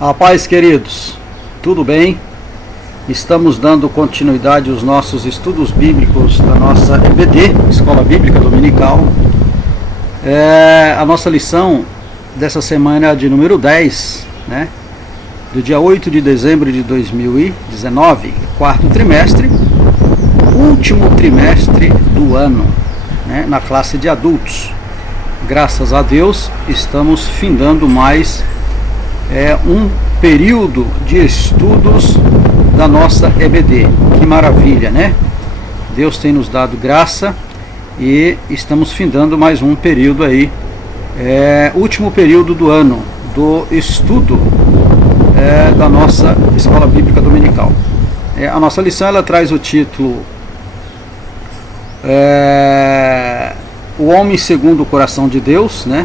A paz, queridos, tudo bem? Estamos dando continuidade aos nossos estudos bíblicos da nossa EBD, Escola Bíblica Dominical. A nossa lição dessa semana é a de número 10, né? Do dia 8 de dezembro de 2019, quarto trimestre, último trimestre do ano, né? Na classe de adultos. Graças a Deus, estamos findando mais um período de estudos da nossa EBD. Que maravilha, né? Deus tem nos dado graça e estamos findando mais um período aí, último período do ano do estudo da nossa Escola Bíblica Dominical. A nossa lição ela traz o título O Homem Segundo o Coração de Deus, né?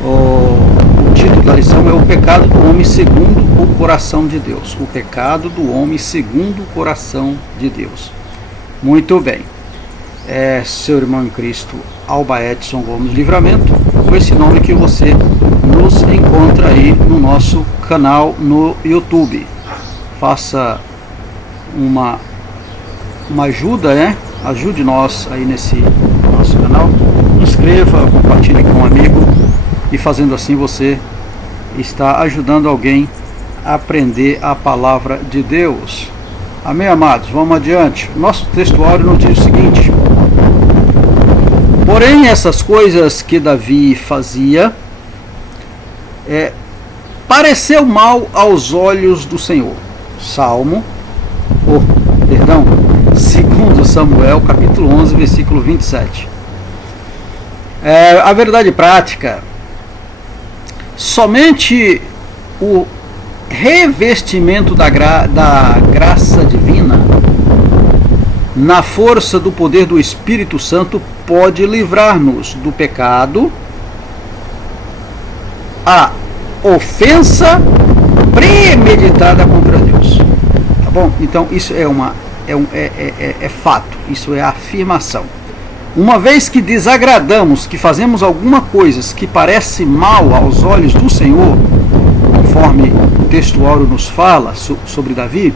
O título da lição é O Pecado do Homem Segundo o Coração de Deus. O pecado do homem segundo o coração de Deus. Muito bem. Seu irmão em Cristo, Alba Edson Gomes Livramento, com esse nome que você nos encontra aí no nosso canal no YouTube. Faça uma ajuda, né? Ajude nós aí nesse nosso canal. Inscreva, compartilhe com um amigo e fazendo assim você está ajudando alguém a aprender a palavra de Deus. Amém, amados? Vamos adiante. Nosso textuário nos diz o seguinte: porém essas coisas que Davi fazia pareceu mal aos olhos do Senhor. Segundo Samuel, capítulo 11, versículo 27. A verdade prática, somente o revestimento da graça divina, na força do poder do Espírito Santo, pode livrar-nos do pecado, a ofensa premeditada contra Deus. Tá bom? Então isso é fato, isso é afirmação. Uma vez que desagradamos, que fazemos alguma coisa que parece mal aos olhos do Senhor, conforme o textuário nos fala sobre Davi,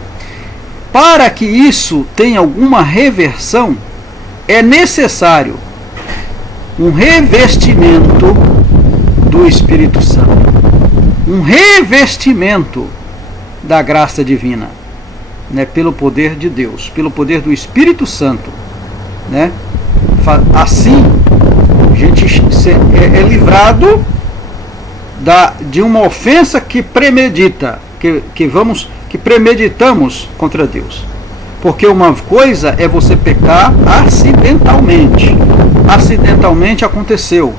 para que isso tenha alguma reversão, é necessário um revestimento do Espírito Santo, um revestimento da graça divina, né, pelo poder de Deus, pelo poder do Espírito Santo, né? Assim, a gente é livrado de uma ofensa que premedita, que premeditamos contra Deus. Porque uma coisa é você pecar acidentalmente. Acidentalmente aconteceu,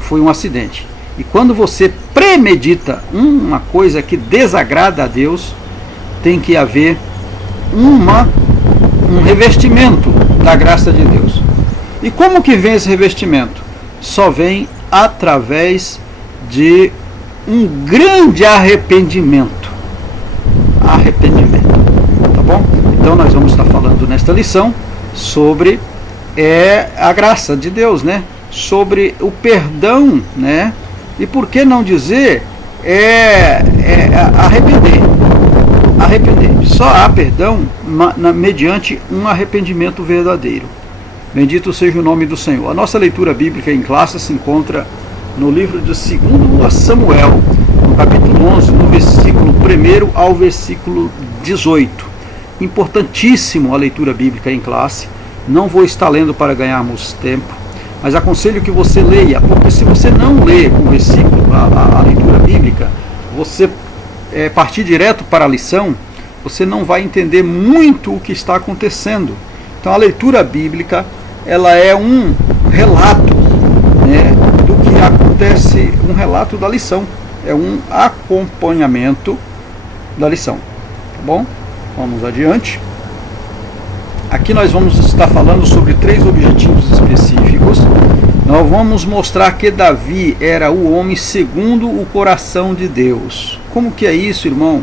foi um acidente. E quando você premedita uma coisa que desagrada a Deus, tem que haver um revestimento da graça de Deus. E como que vem esse revestimento? Só vem através de um grande arrependimento. Arrependimento, tá bom? Então nós vamos estar falando nesta lição sobre a graça de Deus, né? Sobre o perdão, né? E por que não dizer arrepender? Arrepender. Só há perdão mediante um arrependimento verdadeiro. Bendito seja o nome do Senhor. A nossa leitura bíblica em classe se encontra no livro de 2 Samuel, no capítulo 11, no versículo 1 ao versículo 18. Importantíssimo a leitura bíblica em classe. Não vou estar lendo para ganharmos tempo, mas aconselho que você leia, porque se você não lê o versículo, a leitura bíblica, você partir direto para a lição, você não vai entender muito o que está acontecendo. Então a leitura bíblica, ela é um relato, né, do que acontece, um relato da lição, é um acompanhamento da lição, tá bom? Vamos adiante. Aqui nós vamos estar falando sobre 3 objetivos específicos. Nós vamos mostrar que Davi era o homem segundo o coração de Deus. Como que é isso, irmão?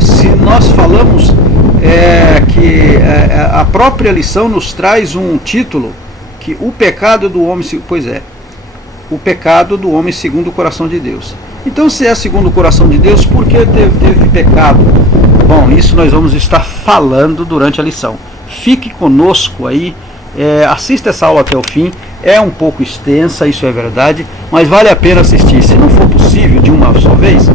Se nós falamos que a própria lição nos traz um título, que o pecado do homem... Pois é, o pecado do homem segundo o coração de Deus. Então, se é segundo o coração de Deus, por que teve pecado? Bom, isso nós vamos estar falando durante a lição. Fique conosco aí, assista essa aula até o fim. É um pouco extensa, isso é verdade, mas vale a pena assistir. Se não for possível de uma só vez,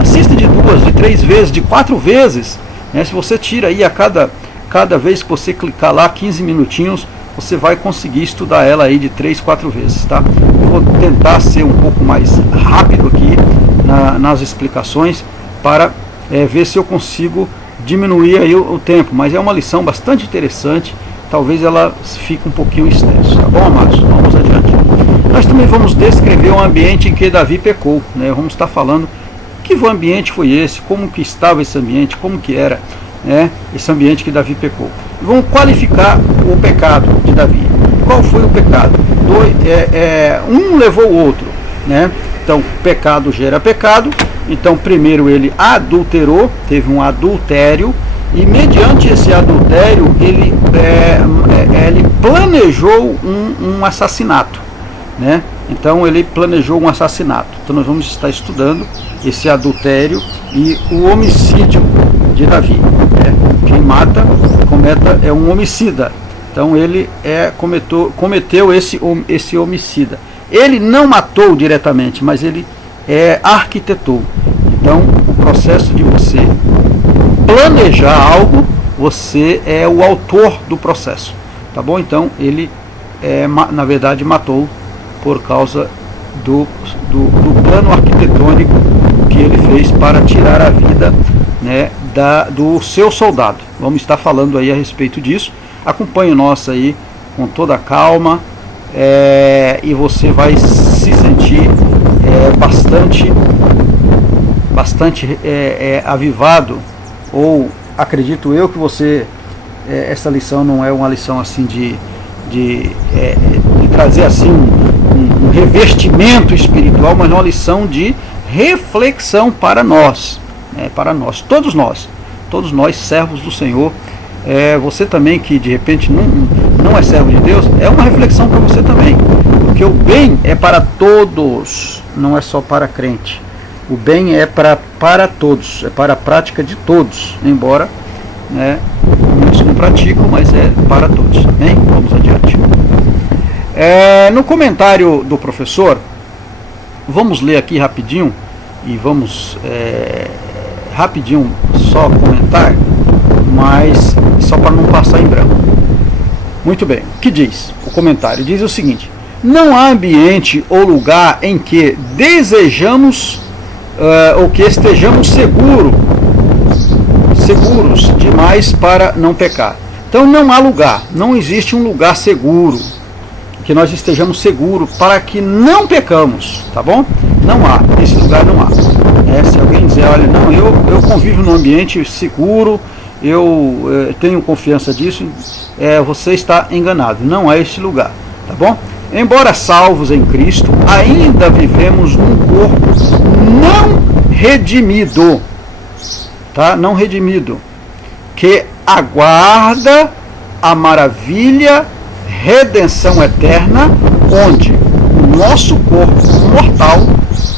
assista de 2, de 3 vezes, de 4 vezes. Né? Se você tira aí a cada vez que você clicar lá 15 minutinhos, você vai conseguir estudar ela aí de 3, 4 vezes, tá? Eu vou tentar ser um pouco mais rápido aqui nas explicações para ver se eu consigo diminuir aí o tempo, mas é uma lição bastante interessante, talvez ela fique um pouquinho extensa, tá bom, amados? Vamos adiante. Nós também vamos descrever o ambiente em que Davi pecou, né? Vamos estar falando que ambiente foi esse, como que estava esse ambiente, como que era, né, esse ambiente que Davi pecou. Vamos qualificar o pecado de Davi. Qual foi o pecado? Um levou o outro, né? Então, pecado gera pecado. Então, primeiro ele adulterou, teve um adultério, e mediante esse adultério ele planejou um assassinato, né? Então ele planejou um assassinato. Então nós vamos estar estudando esse adultério e o homicídio de Davi, né? Quem mata é um homicida. Então ele cometeu esse homicida. Ele não matou diretamente, mas ele arquitetou. Então o processo de você planejar algo, você é o autor do processo, tá bom? Então ele na verdade matou por causa do plano arquitetônico que ele fez para tirar a vida, né, do seu soldado. Vamos estar falando aí a respeito disso. Acompanhe nós aí com toda a calma, e você vai se sentir bastante avivado, ou acredito eu que você, essa lição não é uma lição assim de trazer assim um revestimento espiritual, mas uma lição de reflexão para nós, todos nós servos do Senhor. Você também que de repente não é servo de Deus, é uma reflexão para você também, porque o bem é para todos, não é só para crente. O bem é para todos, é para a prática de todos, embora, né, muitos não praticam, mas é para todos. Amém? Vamos adiante. No comentário do professor, vamos ler aqui rapidinho, e vamos rapidinho só comentar, mas só para não passar em branco. Muito bem, o que diz? O comentário diz o seguinte: não há ambiente ou lugar em que desejamos ou que estejamos seguros demais para não pecar. Então não há lugar, não existe um lugar seguro, que nós estejamos seguros para que não pecamos, tá bom? Não há, esse lugar não há. Se alguém dizer, olha, não, eu convivo num ambiente seguro, eu tenho confiança disso, você está enganado, não é esse lugar, tá bom? Embora salvos em Cristo, ainda vivemos num corpo não redimido, tá? Não redimido, que aguarda a maravilha redenção eterna, onde o nosso corpo mortal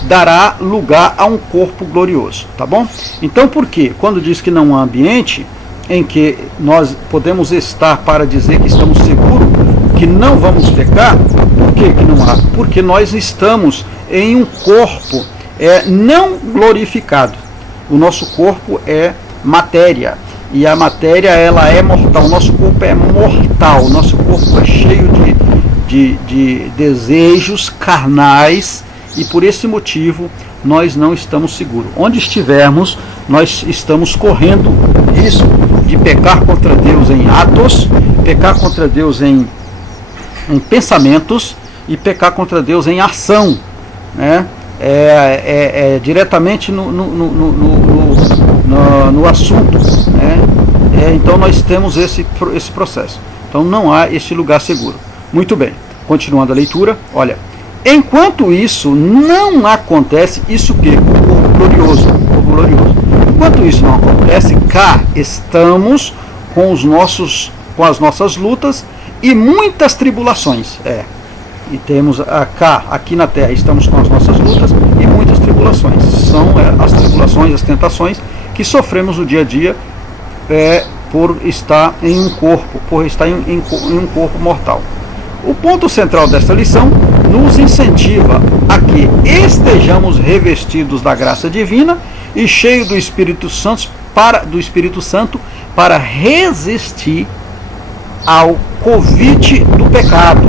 dará lugar a um corpo glorioso, tá bom? Então, por quê? Quando diz que não há ambiente em que nós podemos estar para dizer que estamos seguros, que não vamos pecar, por que não há? Porque nós estamos em um corpo não glorificado. O nosso corpo é matéria, e a matéria ela é mortal. O nosso corpo é mortal, o nosso corpo é cheio de desejos carnais, e por esse motivo nós não estamos seguros. Onde estivermos, nós estamos correndo risco de pecar contra Deus em atos, pecar contra Deus em pensamentos e pecar contra Deus em ação, né? Diretamente no assunto, né? Então nós temos esse processo. Então não há este lugar seguro. Muito bem, continuando a leitura, olha, enquanto isso não acontece, isso que? O corpo glorioso. Enquanto isso não acontece, cá estamos com as nossas lutas e muitas tribulações. E temos aqui na terra, estamos com as nossas lutas e muitas tribulações. São as tribulações, as tentações que sofremos no dia a dia por estar em um corpo, em um corpo mortal. O ponto central desta lição nos incentiva a que estejamos revestidos da graça divina e cheios do Espírito Santo para resistir ao convite do pecado,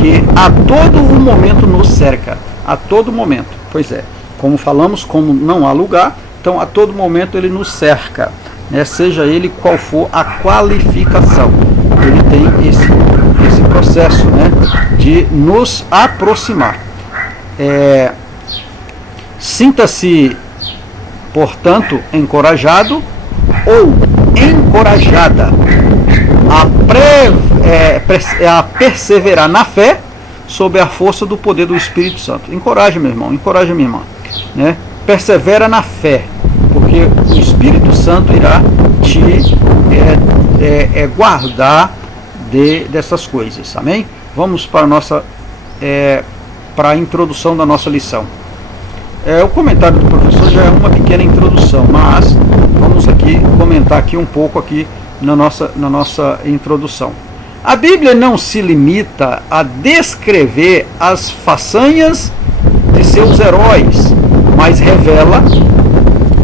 que a todo momento nos cerca, a todo momento. Pois é, como falamos, como não há lugar, então a todo momento ele nos cerca, né? Seja ele qual for a qualificação, ele tem esse processo, né, de nos aproximar. Sinta-se, portanto, encorajado ou encorajada a perseverar na fé sob a força do poder do Espírito Santo. Encoraje, meu irmão, encoraje, minha irmã, né? Persevera na fé, porque o Espírito Santo irá te guardar dessas coisas, amém? Vamos para a introdução da nossa lição. O comentário do professor já é uma pequena introdução, mas vamos aqui comentar aqui um pouco aqui na nossa introdução. A Bíblia não se limita a descrever as façanhas de seus heróis, mas revela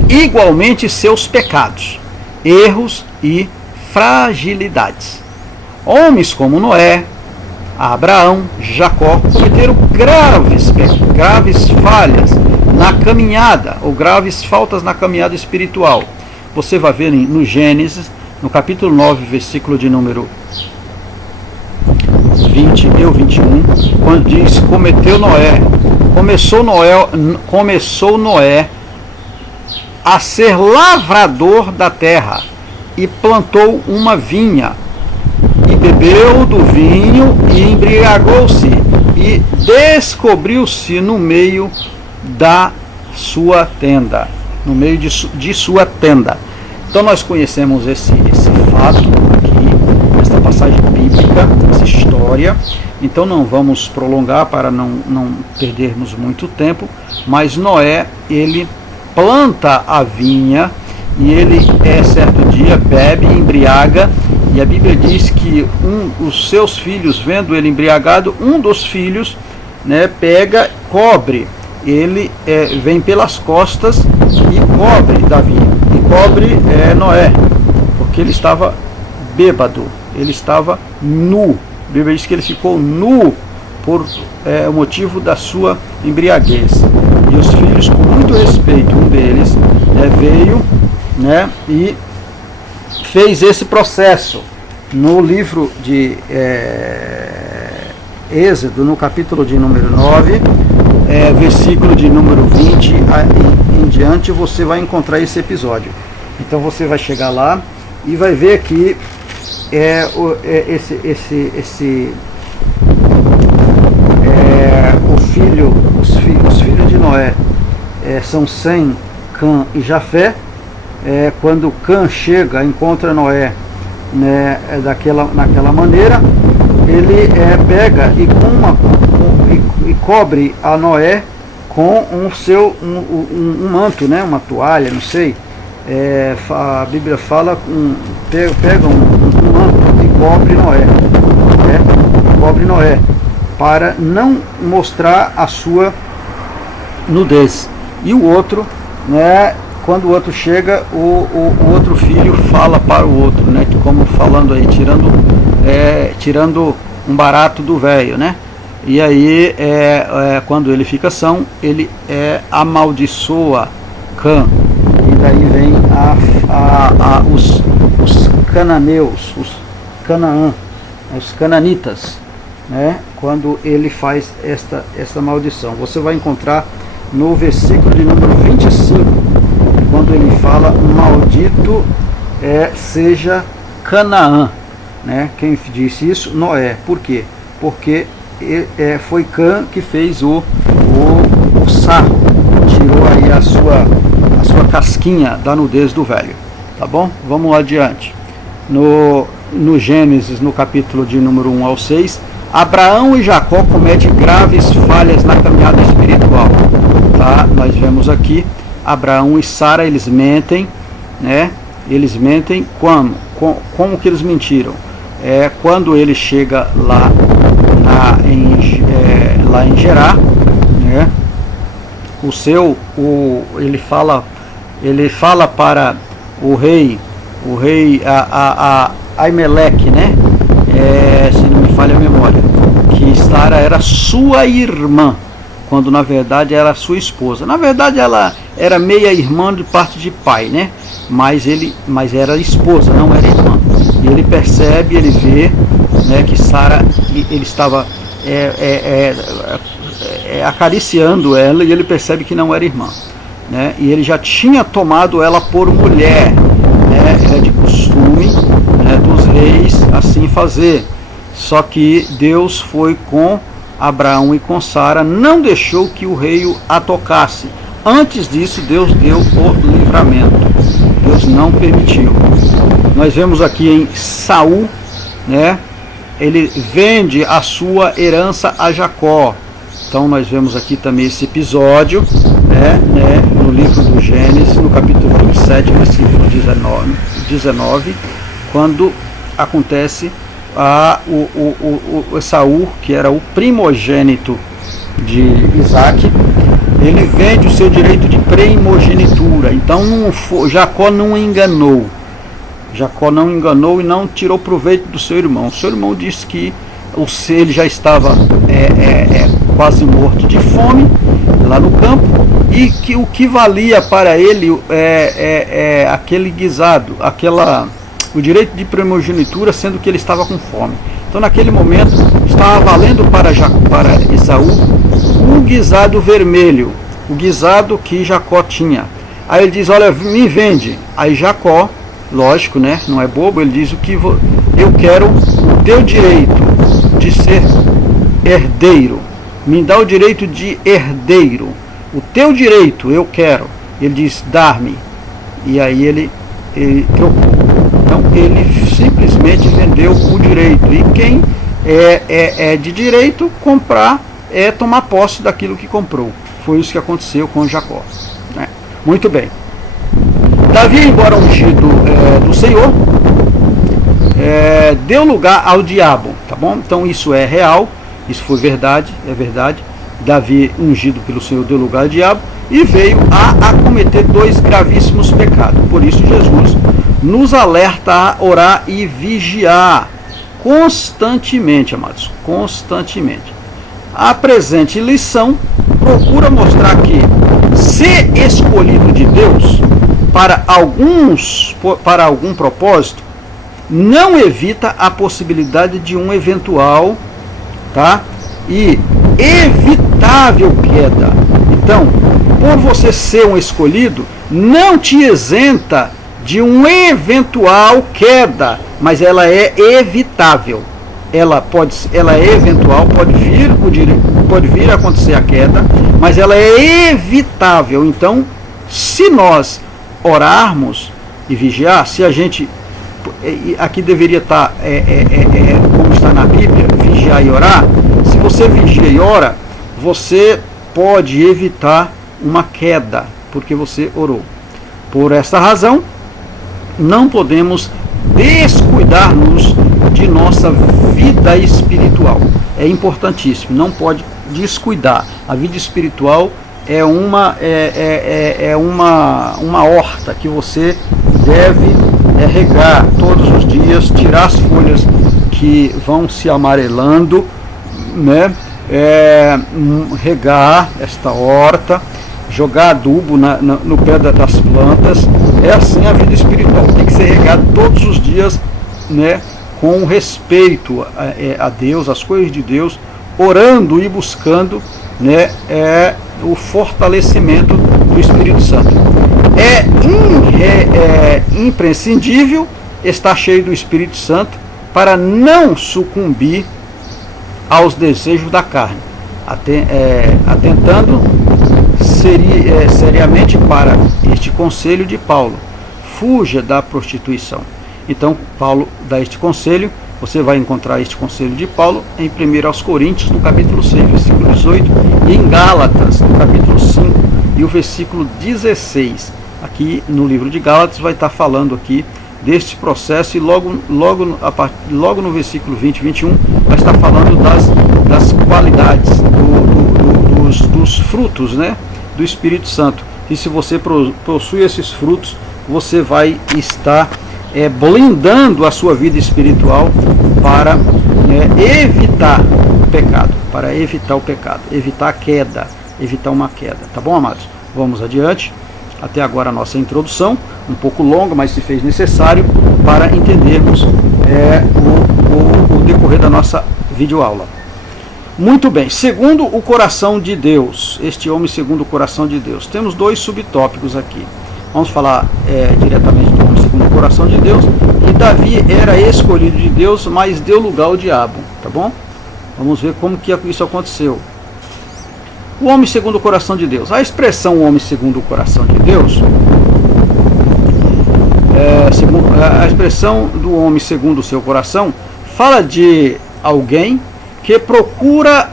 igualmente seus pecados, erros e fragilidades. Homens como Noé, Abraão, Jacó cometeram graves falhas na caminhada, ou graves faltas na caminhada espiritual. Você vai ver no Gênesis, no capítulo 9, versículo de número 20 e 21, quando diz: começou Noé a ser lavrador da terra e plantou uma vinha e bebeu do vinho e embriagou-se e descobriu-se no meio da sua tenda, no meio de sua tenda. Então nós conhecemos esse fato aqui, esta passagem bíblica, essa história. Então não vamos prolongar para não perdermos muito tempo, mas Noé, ele planta a vinha e ele certo dia bebe, embriaga, e a Bíblia diz que os seus filhos, vendo ele embriagado, um dos filhos, né, pega, cobre, ele vem pelas costas e cobre Davi, e cobre Noé, porque ele estava bêbado, ele estava nu. A Bíblia diz que ele ficou nu por o motivo da sua embriaguez. E os filhos, com muito respeito, um deles veio, né, e fez esse processo. No livro de Êxodo, no capítulo de número 9, versículo de número 20 em diante, você vai encontrar esse episódio. Então você vai chegar lá e vai ver que os filhos de Noé são Sem, Cã e Jafé. Quando Cã chega, encontra Noé, né, naquela maneira, ele pega e cobre a Noé com um manto, né, uma toalha, não sei. A Bíblia fala, pega um manto e cobre Noé, cobre Noé, para não mostrar a sua nudez. E o outro, né, quando o outro chega, o outro filho fala para o outro, né, como falando aí, tirando um barato do velho, né? E aí, quando ele fica são, ele amaldiçoa Cã. E daí vem os cananeus, os Canaã, os cananitas, né? Quando ele faz esta maldição. Você vai encontrar no versículo de número 25, quando ele fala: maldito seja Canaã, né? Quem disse isso? Noé. Por quê? Porque foi Cã que fez o sarro, tirou aí a sua casquinha da nudez do velho. Tá bom? Vamos adiante. No Gênesis, no capítulo de número 1 ao 6, Abraão e Jacó cometem graves falhas na caminhada espiritual. Tá? Nós vemos aqui, Abraão e Sara, eles mentem, né? Eles mentem como que eles mentiram? Quando ele chega lá, lá em Gerar, né? Ele fala para o rei Aimeleque, né? Se não me falha a memória, que Sara era sua irmã, quando na verdade era sua esposa. Na verdade ela era meia irmã de parte de pai, né? Mas era esposa, não era irmã. E ele percebe, ele vê, né, que Sara, ele estava acariciando ela, e ele percebe que não era irmã, né? E ele já tinha tomado ela por mulher, né? É de costume, né, dos reis assim fazer. Só que Deus foi com Abraão e com Sara, não deixou que o rei a tocasse. Antes disso, Deus deu o livramento. Deus não permitiu. Nós vemos aqui em Saul, né? Ele vende a sua herança a Jacó. Então nós vemos aqui também esse episódio, né, no livro do Gênesis, no capítulo 27, versículo 19, quando acontece o Saul, que era o primogênito de Isaac, ele vende o seu direito de primogenitura. Então Jacó não enganou. Jacó não enganou e não tirou proveito do seu irmão. O seu irmão disse que ele já estava quase morto de fome lá no campo, e que o que valia para ele aquele guisado, o direito de primogenitura, sendo que ele estava com fome. Então naquele momento estava valendo para Esaú o guisado vermelho, o guisado que Jacó tinha. Aí ele diz: olha, me vende. Aí Jacó, lógico, né, não é bobo, ele diz: eu quero o teu direito de ser herdeiro, me dá o direito de herdeiro, o teu direito eu quero. Ele diz: dar-me. E aí ele trocou. Então ele simplesmente vendeu o direito, e quem é de direito comprar tomar posse daquilo que comprou. Foi isso que aconteceu com Jacó, né? Muito bem. Davi, embora ungido do Senhor, deu lugar ao diabo, tá bom? Então isso é real, isso foi verdade, é verdade. Davi, ungido pelo Senhor, deu lugar ao diabo e veio a cometer 2 gravíssimos pecados. Por isso Jesus nos alerta a orar e vigiar constantemente, amados, constantemente. A presente lição procura mostrar que ser escolhido de Deus para algum propósito não evita a possibilidade de um eventual, tá, e evitável queda. Então, por você ser um escolhido, não te isenta de uma eventual queda, mas ela é evitável. Ela é eventual, pode vir a acontecer a queda, mas ela é evitável. Então, se nós orarmos e vigiar, se a gente, aqui deveria estar, como está na Bíblia, vigiar e orar. Se você vigia e ora, você pode evitar uma queda, porque você orou. Por esta razão, não podemos descuidar-nos de nossa vida espiritual. É importantíssimo, não pode descuidar. A vida espiritual é uma horta que você deve regar todos os dias, tirar as folhas que vão se amarelando, né? Regar esta horta, jogar adubo no pé das plantas. É assim a vida espiritual, tem que ser regada todos os dias, né, com respeito a Deus, as coisas de Deus, orando e buscando, né, o fortalecimento do Espírito Santo. É imprescindível estar cheio do Espírito Santo para não sucumbir aos desejos da carne, atentando seriamente para este conselho de Paulo: fuja da prostituição. Então Paulo dá este conselho Você vai encontrar este conselho de Paulo em 1 Coríntios, no capítulo 6, versículo 18, e em Gálatas, no capítulo 5, e o versículo 16. Aqui no livro de Gálatas vai estar falando aqui deste processo, e logo no versículo 20 e 21 vai estar falando das qualidades, dos frutos, né, do Espírito Santo. E se você possui esses frutos, você vai estar blindando a sua vida espiritual para evitar o pecado, evitar a queda, evitar uma queda. Tá bom, amados? Vamos adiante. Até agora a nossa introdução, um pouco longa, mas se fez necessário para entendermos o decorrer da nossa videoaula. Muito bem, segundo o coração de Deus, este homem segundo o coração de Deus. Temos dois subtópicos aqui. Vamos falar diretamente do homem segundo o coração de Deus. E Davi era escolhido de Deus, mas deu lugar ao diabo, tá bom? Vamos ver como que isso aconteceu. O homem segundo o coração de Deus. A expressão homem segundo o coração de Deus, a expressão do homem segundo o seu coração, fala de alguém que procura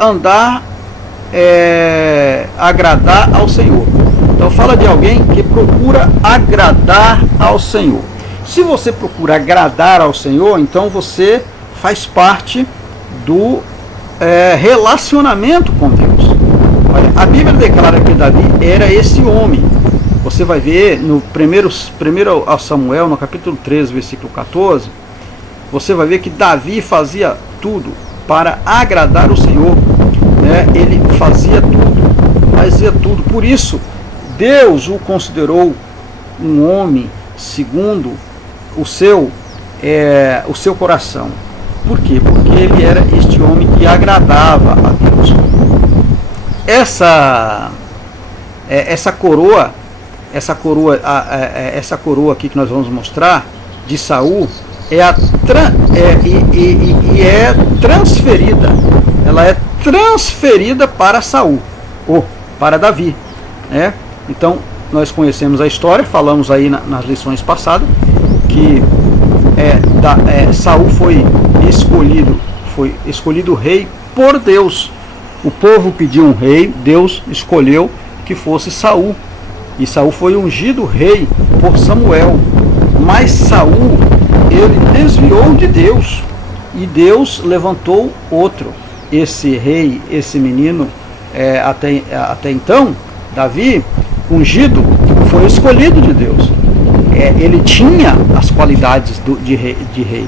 agradar ao Senhor. Então fala de alguém que procura agradar ao Senhor. Se você procura agradar ao Senhor, então você faz parte do relacionamento com Deus. Olha, a Bíblia declara que Davi era esse homem. Você vai ver no primeiro Samuel, no capítulo 13, versículo 14, você vai ver que Davi fazia tudo para agradar o Senhor. Ele fazia tudo. Por isso, Deus o considerou um homem segundo o seu coração. Por quê? Porque ele era este homem que agradava a Deus. Essa coroa aqui que nós vamos mostrar de Saul é transferida. Ela é transferida para Saul ou para Davi, né? Então nós conhecemos a história, falamos aí nas lições passadas que Saul foi escolhido rei por Deus. O povo pediu um rei, Deus escolheu que fosse Saul. E Saul foi ungido rei por Samuel. Mas Saul, ele desviou de Deus. E Deus levantou outro. Esse rei, esse menino, até então, Davi, ungido, foi escolhido de Deus. Ele tinha as qualidades de rei.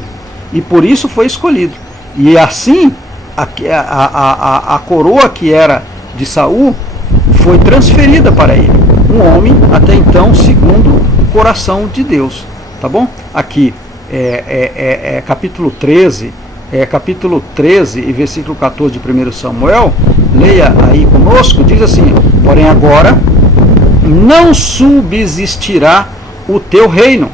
E por isso foi escolhido. E assim, a coroa que era de Saul foi transferida para ele. Um homem, até então, segundo o coração de Deus. Tá bom? Aqui, capítulo 13 e versículo 14 de 1 Samuel, leia aí conosco, diz assim: porém agora não subsistirá o teu reino.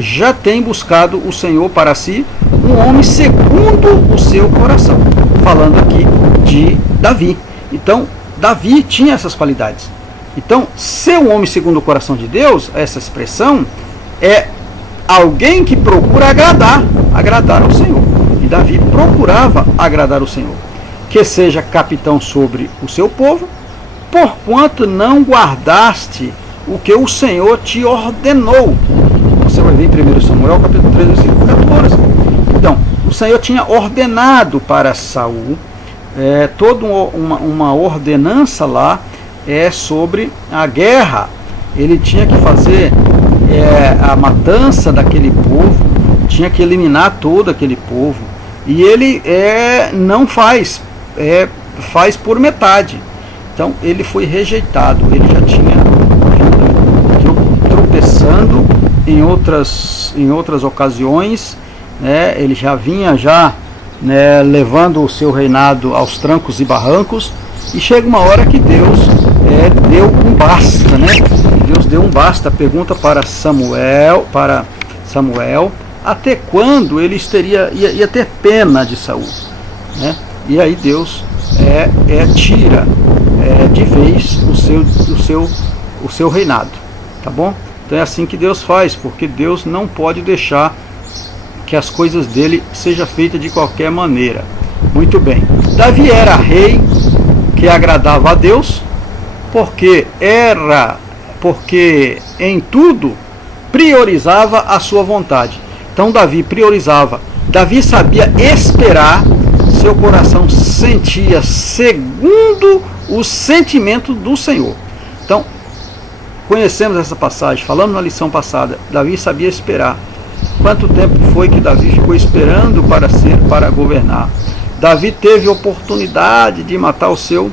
Já tem buscado o Senhor para si um homem segundo o seu coração. Falando aqui de Davi. Então, Davi tinha essas qualidades. Então, ser um homem segundo o coração de Deus, essa expressão, é alguém que procura agradar ao Senhor. E Davi procurava agradar o Senhor. Que seja capitão sobre o seu povo, porquanto não guardaste o que o Senhor te ordenou. Você vai ver em 1 Samuel, capítulo 13, versículo 14. Então, o Senhor tinha ordenado para Saul toda uma ordenança lá sobre a guerra. Ele tinha que fazer a matança daquele povo, tinha que eliminar todo aquele povo. E ele não faz por metade. Então ele foi rejeitado, ele já tinha vindo tropeçando em outras ocasiões, né? Ele já vinha levando o seu reinado aos trancos e barrancos, e chega uma hora que Deus deu um basta, né? Deus deu um basta, pergunta para Samuel, até quando ele ia ter pena de Saul, né? E aí Deus tira de vez o seu reinado, tá bom? Então é assim que Deus faz, porque Deus não pode deixar que as coisas dele sejam feitas de qualquer maneira. Muito bem. Davi era rei que agradava a Deus, porque em tudo priorizava a sua vontade. Então Davi priorizava. Davi sabia esperar, seu coração sentia segundo o sentimento do Senhor. Então, conhecemos essa passagem, falamos na lição passada, Davi sabia esperar. Quanto tempo foi que Davi ficou esperando para governar? Davi teve oportunidade de matar o seu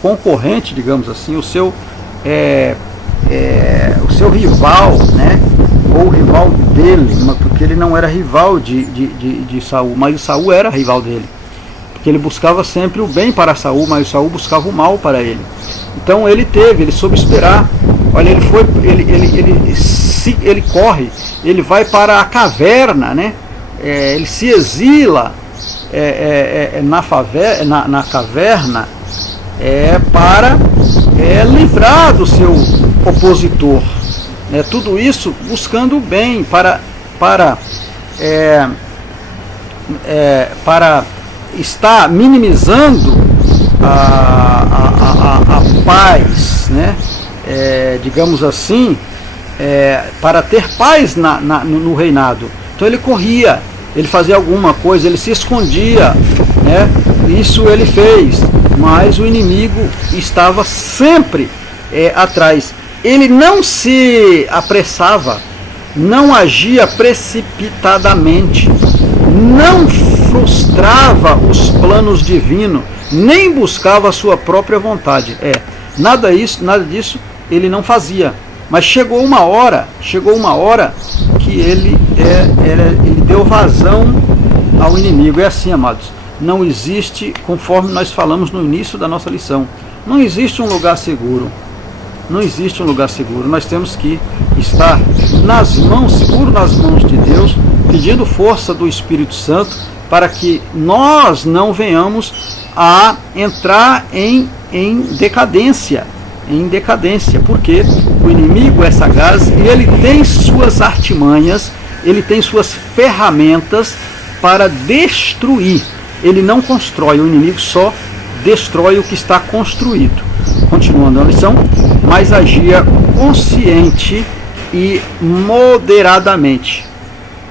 concorrente, digamos assim, o seu rival, né? Ou o rival dele, porque ele não era rival de Saul, mas o Saul era rival dele, porque ele buscava sempre o bem para Saul, mas o Saul buscava o mal para ele. Então ele soube esperar. Olha, ele corre, ele vai para a caverna, né? Ele se exila na caverna para livrar do seu opositor. Tudo isso buscando o bem para estar minimizando a paz, né? Digamos assim, para ter paz no reinado. Então ele corria, ele fazia alguma coisa, ele se escondia, né? Isso ele fez, mas o inimigo estava sempre atrás. Ele não se apressava, não agia precipitadamente, não frustrava os planos divinos, nem buscava a sua própria vontade. Nada disso ele não fazia. Mas chegou uma hora que ele deu vazão ao inimigo. É assim, amados, não existe, conforme nós falamos no início da nossa lição, não existe um lugar seguro. Não existe um lugar seguro. Nós temos que estar seguro nas mãos de Deus, pedindo força do Espírito Santo, para que nós não venhamos a entrar em decadência. Porque o inimigo é sagaz e ele tem suas artimanhas, ele tem suas ferramentas para destruir. Ele não constrói, o inimigo só destrói o que está construído. Continuando a lição, mas agia consciente e moderadamente.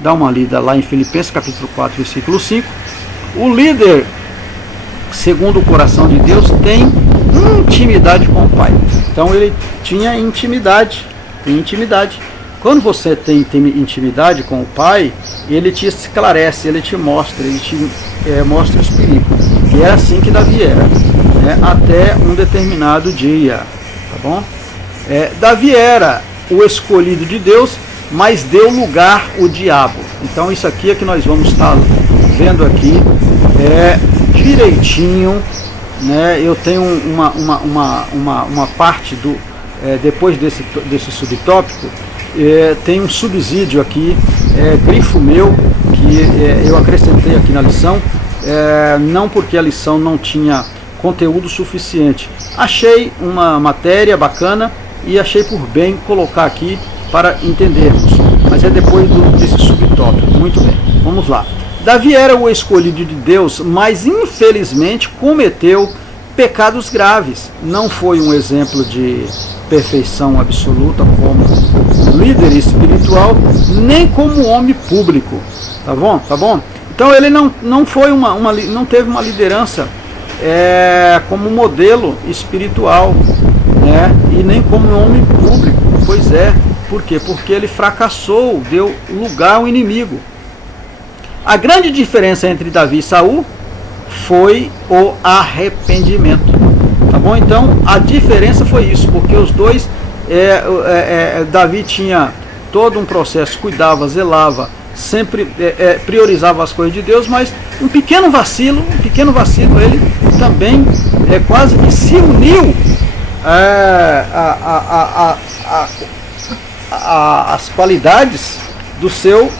Dá uma lida lá em Filipenses capítulo 4, versículo 5. O líder, segundo o coração de Deus, tem intimidade com o Pai. Então ele tinha intimidade. Quando você tem intimidade com o Pai, ele te esclarece, ele te mostra, mostra os perigos. E é assim que Davi era, né? Até um determinado dia, tá bom? Davi era o escolhido de Deus, mas deu lugar ao diabo. Então isso aqui é que nós vamos estar vendo aqui direitinho, né? Eu tenho uma parte depois desse subtópico, tem um subsídio aqui, grifo meu, que eu acrescentei aqui na lição, não porque a lição não tinha conteúdo suficiente. Achei uma matéria bacana e achei por bem colocar aqui para entendermos, mas é depois desse subtópico. Muito bem, vamos lá. Davi era o escolhido de Deus, mas infelizmente cometeu pecados graves. Não foi um exemplo de perfeição absoluta como líder espiritual, nem como homem público. Tá bom? Então ele não teve uma liderança como modelo espiritual, né? E nem como homem público. Pois é. Por quê? Porque ele fracassou, deu lugar ao inimigo. A grande diferença entre Davi e Saul foi o arrependimento. Tá bom? Então a diferença foi isso, porque os dois, Davi tinha todo um processo, cuidava, zelava, sempre priorizava as coisas de Deus, mas um pequeno vacilo, ele também quase que se uniu às qualidades do seu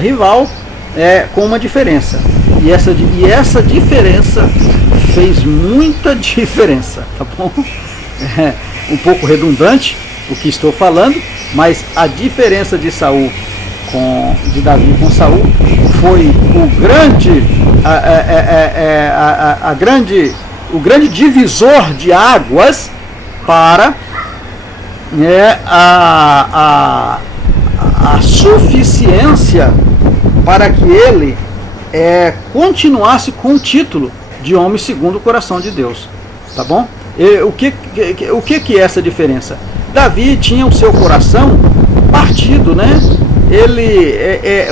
rival, com uma diferença. E essa diferença fez muita diferença, tá bom? um pouco redundante o que estou falando, mas a diferença de Davi com Saul foi o grande divisor de águas para a suficiência para que ele continuasse com o título de homem segundo o coração de Deus, tá bom? O que é essa diferença? Davi tinha o seu coração partido, né?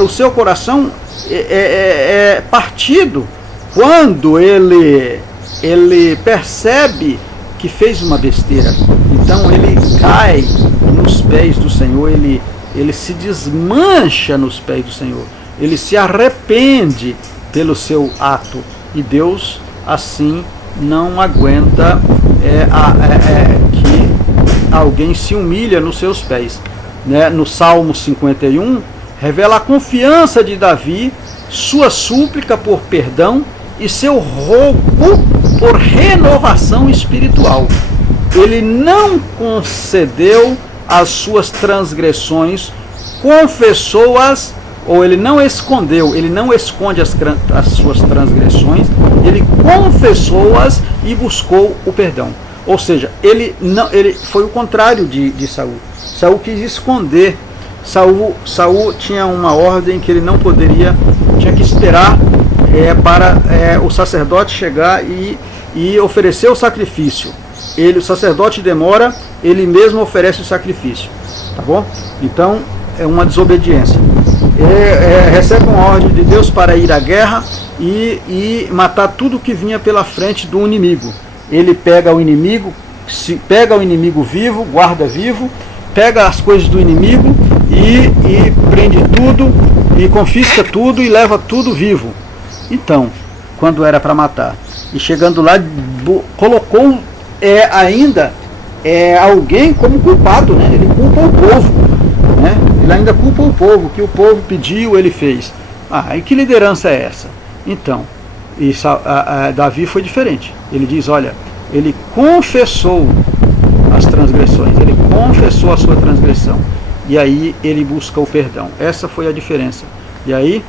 O seu coração é partido quando ele percebe que fez uma besteira. Então ele cai nos pés do Senhor, ele se desmancha nos pés do Senhor, ele se arrepende pelo seu ato, e Deus assim não aguenta que alguém se humilha nos seus pés, né? No Salmo 51 revela a confiança de Davi, sua súplica por perdão e seu rogo por renovação espiritual. Ele não concedeu as suas transgressões, confessou-as, ou ele não esconde as suas transgressões, ele confessou-as e buscou o perdão. Ou seja, ele foi o contrário de Saul. Saul quis esconder. Saul tinha uma ordem que ele não poderia, tinha que esperar para o sacerdote chegar e oferecer o sacrifício. O sacerdote demora, ele mesmo oferece o sacrifício, tá bom? Então é uma desobediência. Recebe uma ordem de Deus para ir à guerra e matar tudo que vinha pela frente do inimigo. Ele pega o inimigo vivo, guarda vivo, pega as coisas do inimigo e prende tudo, e confisca tudo e leva tudo vivo. Então, quando era para matar, e chegando lá, colocou ainda alguém como culpado, né? Ele culpa o povo, né? Ele ainda culpa o povo, que o povo pediu, ele fez. E que liderança é essa? Então, Davi foi diferente. Ele diz, olha, ele confessou as transgressões, ele confessou a sua transgressão, e aí ele busca o perdão. Essa foi a diferença. E aí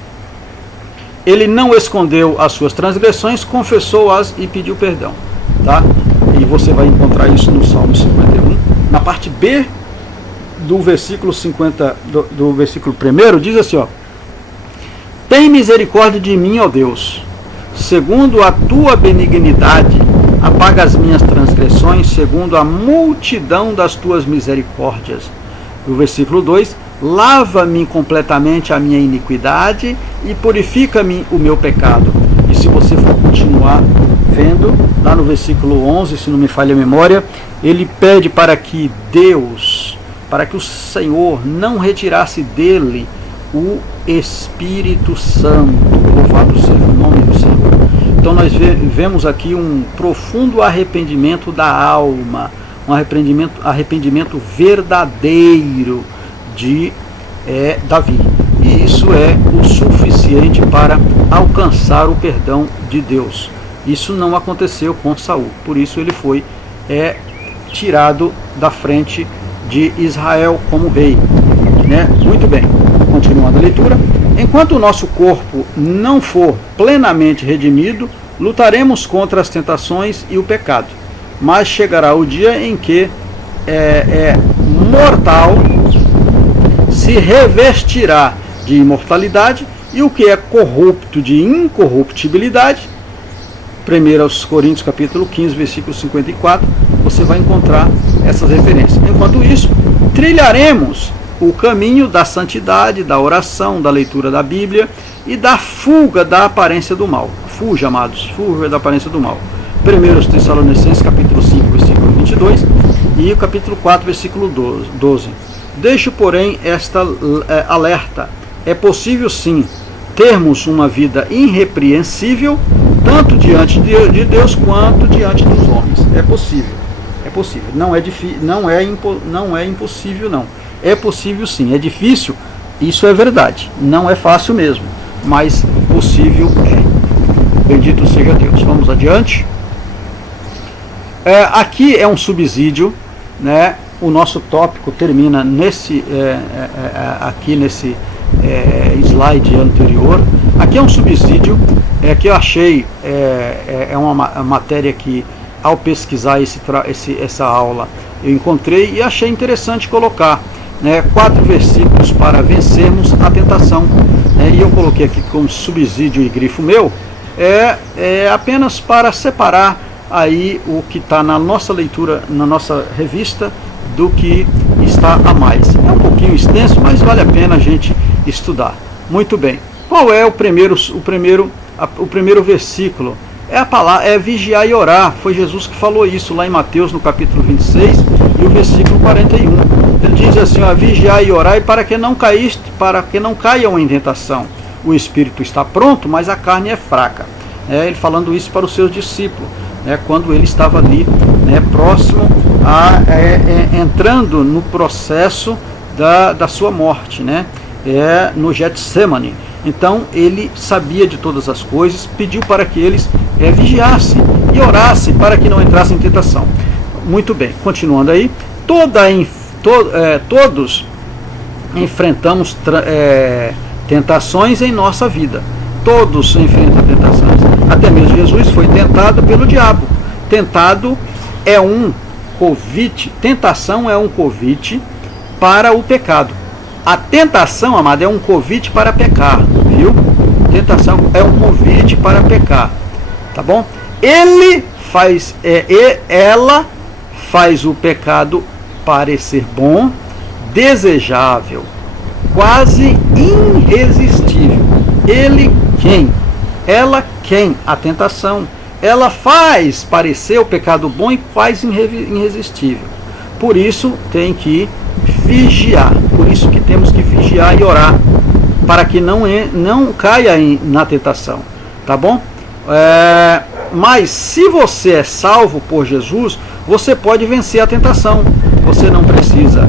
ele não escondeu as suas transgressões, confessou-as e pediu perdão, tá? E você vai encontrar isso no Salmo 51, na parte B do versículo 50, do versículo 1, diz assim, ó: tem misericórdia de mim, ó Deus, segundo a tua benignidade, apaga as minhas transgressões, segundo a multidão das tuas misericórdias. O versículo 2: lava-me completamente a minha iniquidade e purifica-me o meu pecado. E se você for continuar vendo, lá no versículo 11, se não me falha a memória, ele pede para que o Senhor não retirasse dele o Espírito Santo. Louvado seja o nome do Senhor. Então nós vemos aqui um profundo arrependimento da alma, um arrependimento verdadeiro de Davi. E isso é o suficiente para alcançar o perdão de Deus. Isso não aconteceu com Saul, por isso ele foi tirado da frente de Israel como rei, né? Muito bem, continuando a leitura. Enquanto o nosso corpo não for plenamente redimido, lutaremos contra as tentações e o pecado. Mas chegará o dia em que mortal se revestirá de imortalidade, e o que é corrupto de incorruptibilidade. 1 Coríntios capítulo 15, versículo 54, você vai encontrar essas referências. Enquanto isso, trilharemos o caminho da santidade, da oração, da leitura da Bíblia e da fuga da aparência do mal. Fuja, amados, fuja da aparência do mal. 1 Tessalonicenses capítulo 5, versículo 22 e o capítulo 4, versículo 12. Deixo, porém, esta alerta. É possível, sim, termos uma vida irrepreensível, tanto diante de Deus quanto diante dos homens. É possível. É possível. Não é impossível, não. É possível, sim. É difícil, isso é verdade. Não é fácil mesmo, mas possível é. Bendito seja Deus. Vamos adiante. Aqui é um subsídio né, o nosso tópico termina nesse aqui nesse slide anterior. Aqui é um subsídio que eu achei, uma matéria que, ao pesquisar essa aula, eu encontrei e achei interessante colocar, né, 4 versículos para vencermos a tentação, e eu coloquei aqui como subsídio e grifo meu, apenas para separar aí o que está na nossa leitura, na nossa revista, do que está a mais. É um pouquinho extenso, mas vale a pena a gente estudar. Muito bem. Qual é o primeiro versículo? É a palavra, é vigiar e orar. Foi Jesus que falou isso lá em Mateus, no capítulo 26, e o versículo 41. Ele diz assim, ó, vigiar e orar para que não caiam em tentação. O espírito está pronto, mas a carne é fraca. Ele falando isso para os seus discípulos, quando ele estava ali, próximo entrando no processo da sua morte, no Getsemane. Então ele sabia de todas as coisas, pediu para que eles vigiassem e orassem para que não entrassem em tentação. Muito bem, continuando aí, todos enfrentamos tentações em nossa vida. Todos enfrentam tentações. Até mesmo Jesus foi tentado pelo diabo. Tentado é um convite, tentação é um convite para o pecado. A tentação, amado, é um convite para pecar, viu? Tentação é um convite para pecar, tá bom? Ela faz o pecado parecer bom, desejável, quase irresistível. Ela quem? A tentação. Ela faz parecer o pecado bom e quase irresistível. Por isso tem que vigiar. Por isso que temos que vigiar e orar, para que não caia na tentação. Tá bom? Mas se você é salvo por Jesus, você pode vencer a tentação. Você não precisa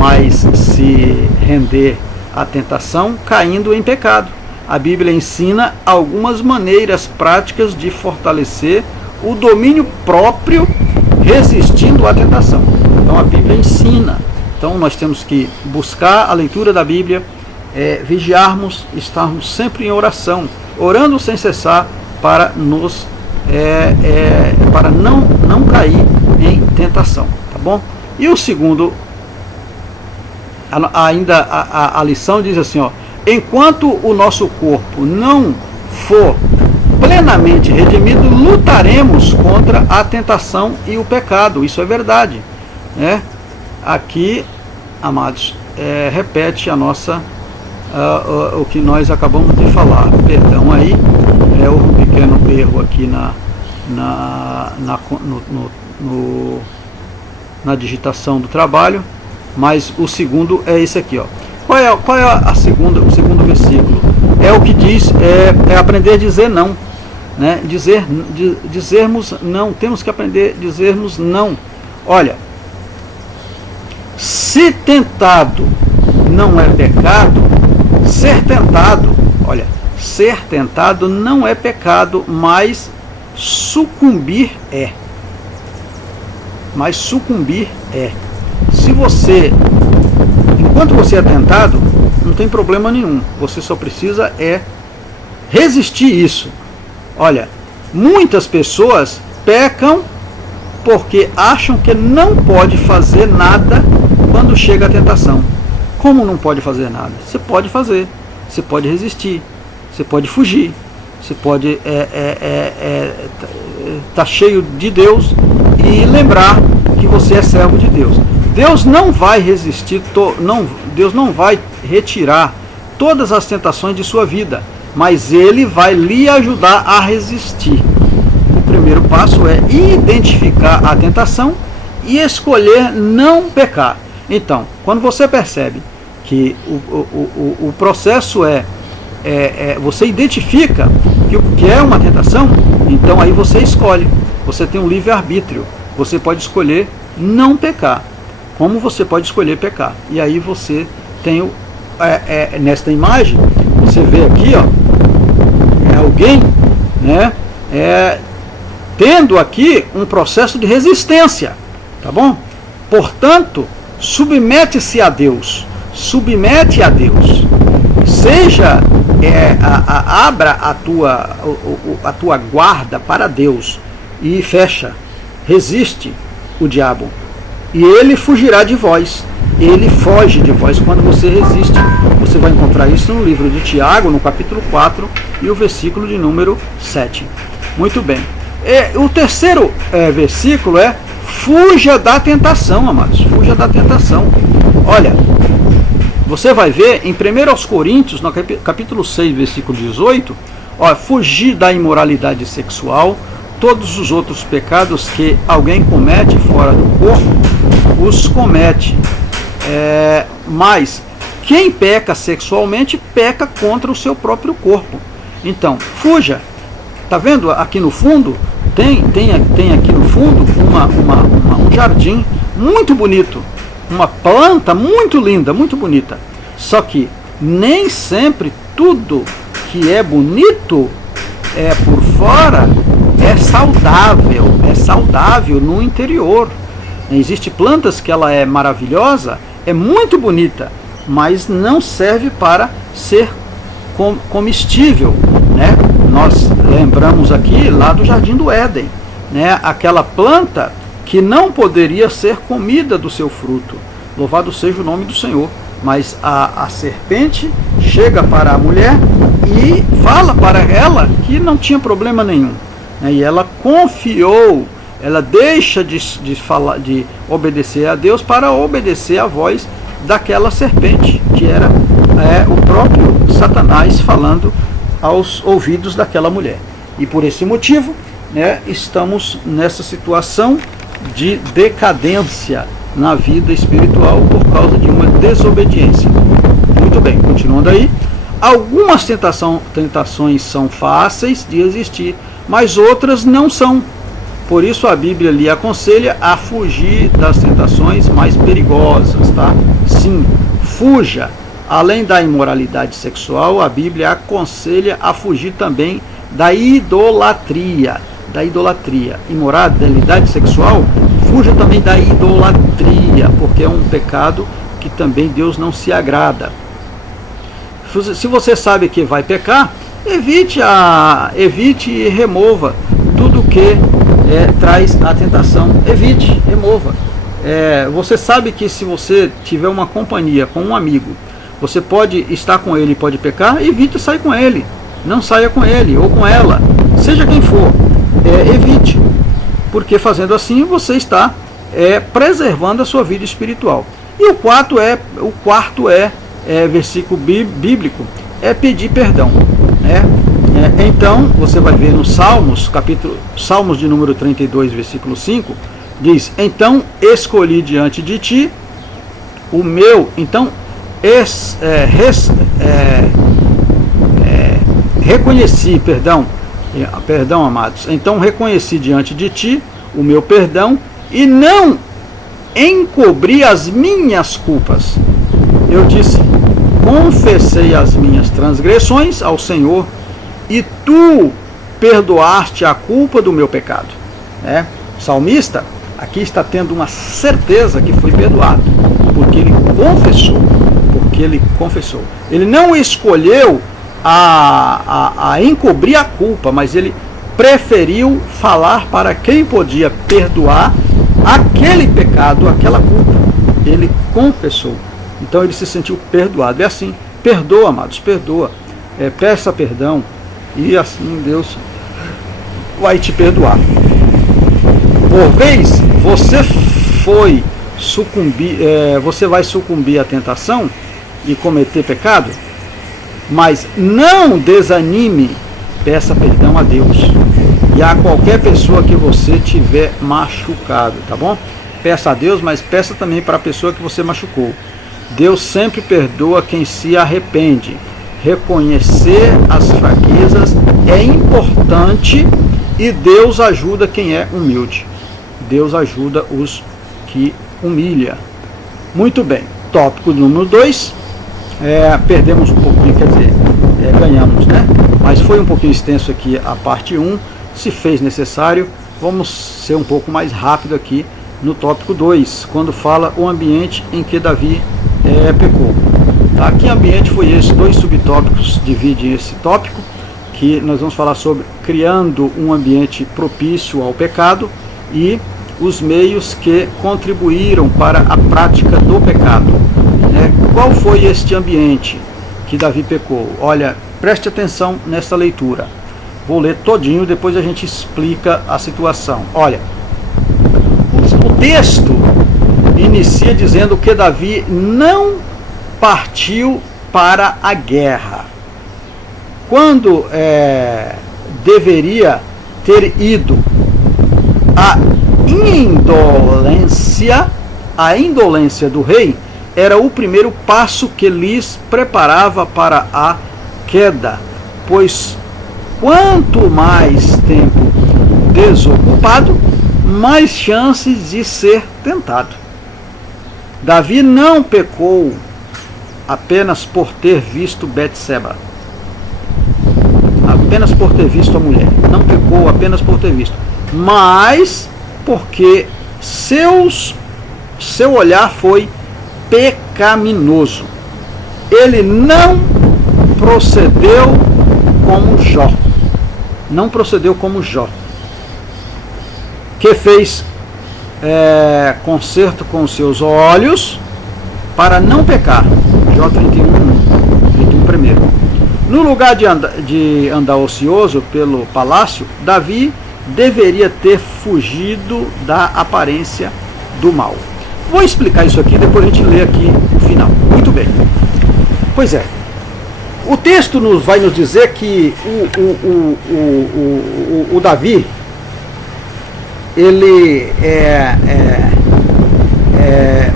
mais se render à tentação caindo em pecado. A Bíblia ensina algumas maneiras práticas de fortalecer o domínio próprio resistindo à tentação. Então a Bíblia ensina. Então nós temos que buscar a leitura da Bíblia, vigiarmos, estarmos sempre em oração, orando sem cessar para para não cair em tentação, tá bom? E o segundo, ainda a lição diz assim, ó, enquanto o nosso corpo não for plenamente redimido, lutaremos contra a tentação e o pecado. Isso é verdade, Aqui, amados, repete o que nós acabamos de falar. Perdão aí, houve um pequeno erro aqui na digitação do trabalho, mas o segundo é esse aqui, ó. Qual é o segundo versículo? É o que diz, aprender a dizer não, dizermos não, temos que aprender a dizermos não. Olha, se tentado não é pecado, ser tentado não é pecado, mas sucumbir é. Enquanto você é tentado, não tem problema nenhum. Você só precisa resistir isso. Olha, muitas pessoas pecam porque acham que não pode fazer nada quando chega a tentação. Como não pode fazer nada? Você pode fazer, você pode resistir, você pode fugir, você pode tá cheio de Deus e lembrar que você é servo de Deus. Deus não vai resistir, Deus não vai retirar todas as tentações de sua vida, mas Ele vai lhe ajudar a resistir. O primeiro passo é identificar a tentação e escolher não pecar. Então, quando você percebe que o processo você identifica que é uma tentação, então aí você escolhe. Você tem um livre-arbítrio. Você pode escolher não pecar, como você pode escolher pecar. E aí você tem nesta imagem, você vê aqui, ó, alguém, tendo aqui um processo de resistência, tá bom? Portanto, submete-se a Deus, submete a Deus, seja, abra a tua guarda para Deus e fecha, resiste o diabo e ele fugirá de vós, ele foge de vós quando você resiste. Você vai encontrar isso no livro de Tiago, no capítulo 4 e o versículo de número 7. Muito bem. O terceiro versículo é: fuja da tentação, amados, fuja da tentação. Olha, você vai ver em 1 Coríntios, no capítulo 6, versículo 18, fugir da imoralidade sexual, todos os outros pecados que alguém comete fora do corpo, os comete. Mas quem peca sexualmente, peca contra o seu próprio corpo. Então, fuja. Está vendo aqui no fundo? Tem aqui no fundo um jardim muito bonito, uma planta muito linda, muito bonita. Só que nem sempre tudo que é bonito por fora é saudável no interior. Existem plantas que ela é maravilhosa, é muito bonita, mas não serve para ser comestível, né? Nós lembramos aqui lá do Jardim do Éden, né? Aquela planta que não poderia ser comida do seu fruto. Louvado seja o nome do Senhor. Mas a serpente chega para a mulher e fala para ela que não tinha problema nenhum, né? E ela confiou, ela deixa de obedecer a Deus para obedecer à voz daquela serpente, que era o próprio Satanás falando aos ouvidos daquela mulher. E por esse motivo, né, estamos nessa situação de decadência na vida espiritual por causa de uma desobediência. Muito bem, continuando aí. Algumas tentações são fáceis de existir, mas outras não são. Por isso a Bíblia lhe aconselha a fugir das tentações mais perigosas, tá? Sim, fuja. Além da imoralidade sexual, a Bíblia aconselha a fugir também da idolatria. Imoralidade sexual, fuja também da idolatria, porque é um pecado que também Deus não se agrada. Se você sabe que vai pecar, evite e remova tudo que traz a tentação. Evite, remova. Você sabe que se você tiver uma companhia com um amigo, você pode estar com ele e pode pecar, evite sair com ele. Não saia com ele ou com ela, seja quem for. Evite, porque fazendo assim você está preservando a sua vida espiritual. E o quarto versículo bíblico, é pedir perdão, né? Então você vai ver no Salmos de número 32, versículo 5, diz: então escolhi diante de ti o meu, então reconheci, perdão, amados, então reconheci diante de ti o meu perdão e não encobri as minhas culpas. Eu disse: confessei as minhas transgressões ao Senhor e tu perdoaste a culpa do meu pecado. O salmista aqui está tendo uma certeza que foi perdoado, porque ele confessou. Ele não escolheu a encobrir a culpa, mas ele preferiu falar para quem podia perdoar aquele pecado, aquela culpa. Ele confessou. Então ele se sentiu perdoado. É assim, perdoa, amados, perdoa. Peça perdão e assim Deus vai te perdoar. Por vez, você vai sucumbir à tentação e cometer pecado, mas não desanime, peça perdão a Deus e a qualquer pessoa que você tiver machucado, tá bom? Peça a Deus, mas peça também para a pessoa que você machucou. Deus sempre perdoa quem se arrepende. Reconhecer as fraquezas é importante e Deus ajuda quem é humilde. Deus ajuda os que humilha. Muito bem, tópico número 2. Perdemos um pouquinho, quer dizer, ganhamos, né? Mas foi um pouquinho extenso aqui a parte 1. Se fez necessário, vamos ser um pouco mais rápido aqui no tópico 2, quando fala o ambiente em que Davi pecou. Tá? Que ambiente foi esse? 2 subtópicos dividem esse tópico, que nós vamos falar sobre criando um ambiente propício ao pecado e os meios que contribuíram para a prática do pecado. Qual foi este ambiente que Davi pecou? Olha, preste atenção nessa leitura. Vou ler todinho, depois a gente explica a situação. Olha, o texto inicia dizendo que Davi não partiu para a guerra, quando deveria ter ido. A indolência do rei era o primeiro passo que lhes preparava para a queda, pois quanto mais tempo desocupado, mais chances de ser tentado. Davi não pecou apenas por ter visto Betseba, apenas por ter visto a mulher. Não pecou apenas por ter visto, mas porque seu olhar foi pecaminoso. Ele não procedeu como Jó. Não procedeu como Jó, que fez concerto com os seus olhos para não pecar. Jó 31 primeiro. No lugar de andar ocioso pelo palácio, Davi deveria ter fugido da aparência do mal. Vou explicar isso aqui, depois a gente lê aqui o final. Muito bem. Pois é. O texto vai nos dizer que o Davi, ele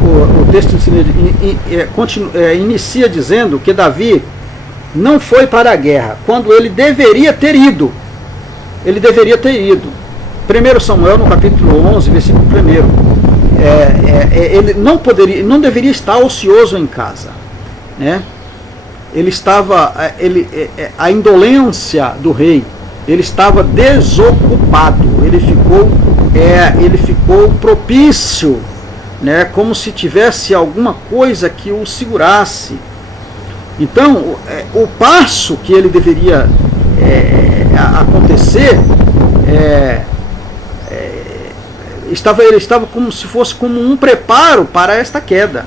o texto inicia dizendo que Davi não foi para a guerra, quando ele deveria ter ido. Ele deveria ter ido. 1 Samuel, no capítulo 11, versículo 1. Ele não deveria estar ocioso em casa, né? Ele estava, a indolência do rei, ele estava desocupado, ele ficou propício, né, como se tivesse alguma coisa que o segurasse. Então, o passo que ele deveria acontecer, ele estava como se fosse como um preparo para esta queda.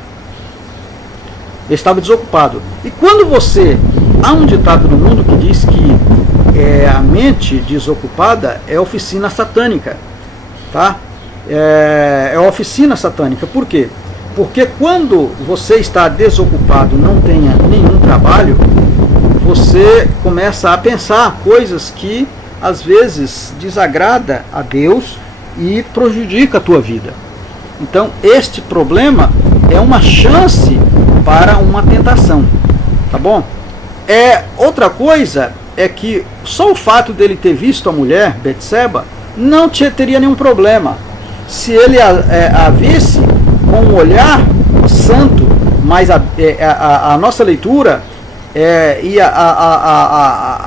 Ele estava desocupado. E quando há um ditado no mundo que diz que a mente desocupada é oficina satânica, tá? É oficina satânica. Por quê? Porque quando você está desocupado, não tenha nenhum trabalho, você começa a pensar coisas que às vezes desagrada a Deus e prejudica a tua vida. Então, este problema é uma chance para uma tentação, tá bom? Outra coisa é que só o fato dele ter visto a mulher, Betseba, não teria nenhum problema. Se ele a visse com um olhar santo, mas a nossa leitura e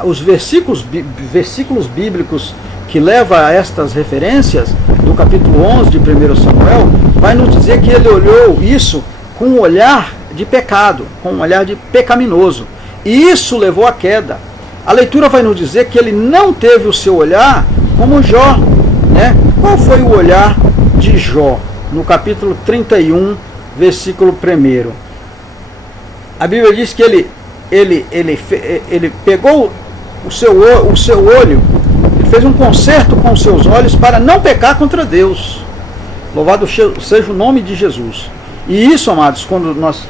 os versículos bíblicos que leva a estas referências, do capítulo 11 de 1 Samuel, vai nos dizer que ele olhou isso com um olhar de pecado, com um olhar de pecaminoso. E isso levou à queda. A leitura vai nos dizer que ele não teve o seu olhar como Jó, né? Qual foi o olhar de Jó? No capítulo 31, versículo 1. A Bíblia diz que ele pegou o seu olho, ele fez um concerto com os seus olhos para não pecar contra Deus. Louvado seja o nome de Jesus. E isso, amados, quando nós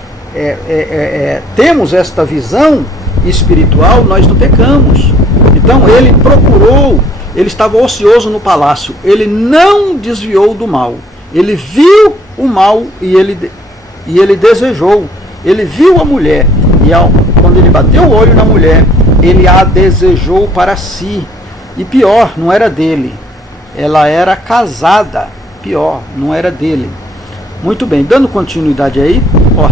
temos esta visão espiritual, nós não pecamos. Então ele estava ocioso no palácio, ele não desviou do mal, ele viu o mal e ele desejou, ele viu a mulher, e quando ele bateu o olho na mulher, ele a desejou para si. E pior, não era dele, ela era casada, pior, não era dele. Muito bem, dando continuidade aí,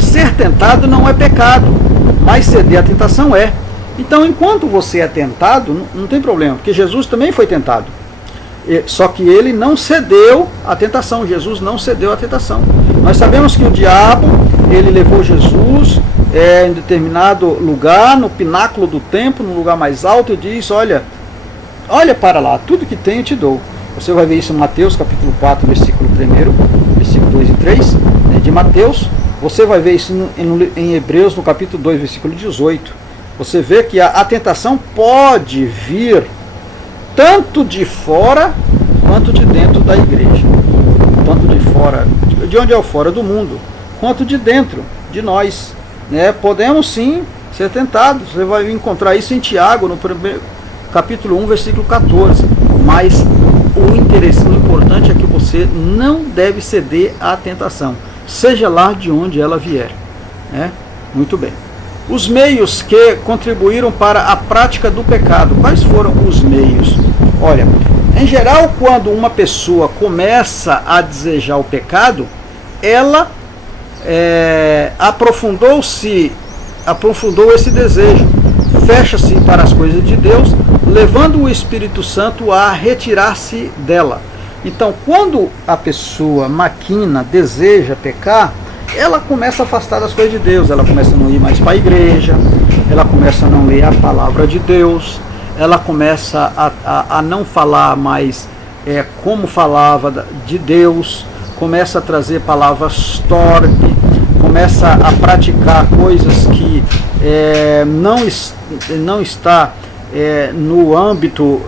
ser tentado não é pecado, mas ceder à tentação é. Então, enquanto você é tentado, não tem problema, porque Jesus também foi tentado. Só que ele não cedeu à tentação. Jesus não cedeu à tentação. Nós sabemos que o diabo, ele levou Jesus em determinado lugar, no pináculo do templo, no lugar mais alto, e diz: olha para lá, tudo que tenho te dou. Você vai ver isso em Mateus capítulo 4, versículo 1, versículo 2 e 3, de Mateus. Você vai ver isso em Hebreus, no capítulo 2, versículo 18. Você vê que a tentação pode vir tanto de fora quanto de dentro da igreja. Tanto de fora, de onde é o fora do mundo, quanto de dentro de nós. Podemos sim ser tentados. Você vai encontrar isso em Tiago, no capítulo 1, versículo 14. Mas o importante é que você não deve ceder à tentação, seja lá de onde ela vier. Muito bem. Os meios que contribuíram para a prática do pecado. Quais foram os meios? Olha, em geral, quando uma pessoa começa a desejar o pecado, ela aprofundou esse desejo, fecha-se para as coisas de Deus, levando o Espírito Santo a retirar-se dela. Então, quando a pessoa maquina, deseja pecar, ela começa a afastar das coisas de Deus, ela começa a não ir mais para a igreja, ela começa a não ler a palavra de Deus, ela começa a não falar mais como falava de Deus, começa a trazer palavras torpes, começa a praticar coisas que não está no âmbito,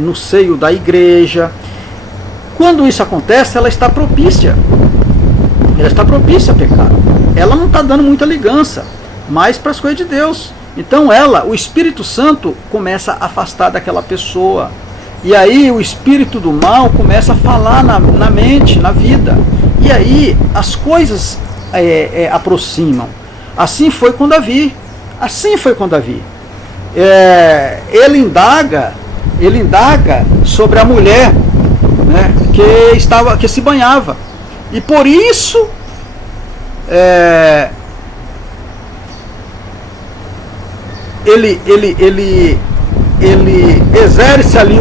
no seio da igreja. Quando isso acontece, ela está propícia. Ela está propícia a pecar. Ela não está dando muita ligança, mas para as coisas de Deus. Então o Espírito Santo começa a afastar daquela pessoa. E aí o espírito do mal começa a falar na mente, na vida. E aí as coisas aproximam. Assim foi com Davi. Ele indaga sobre a mulher, que se banhava. E por isso ele exerce ali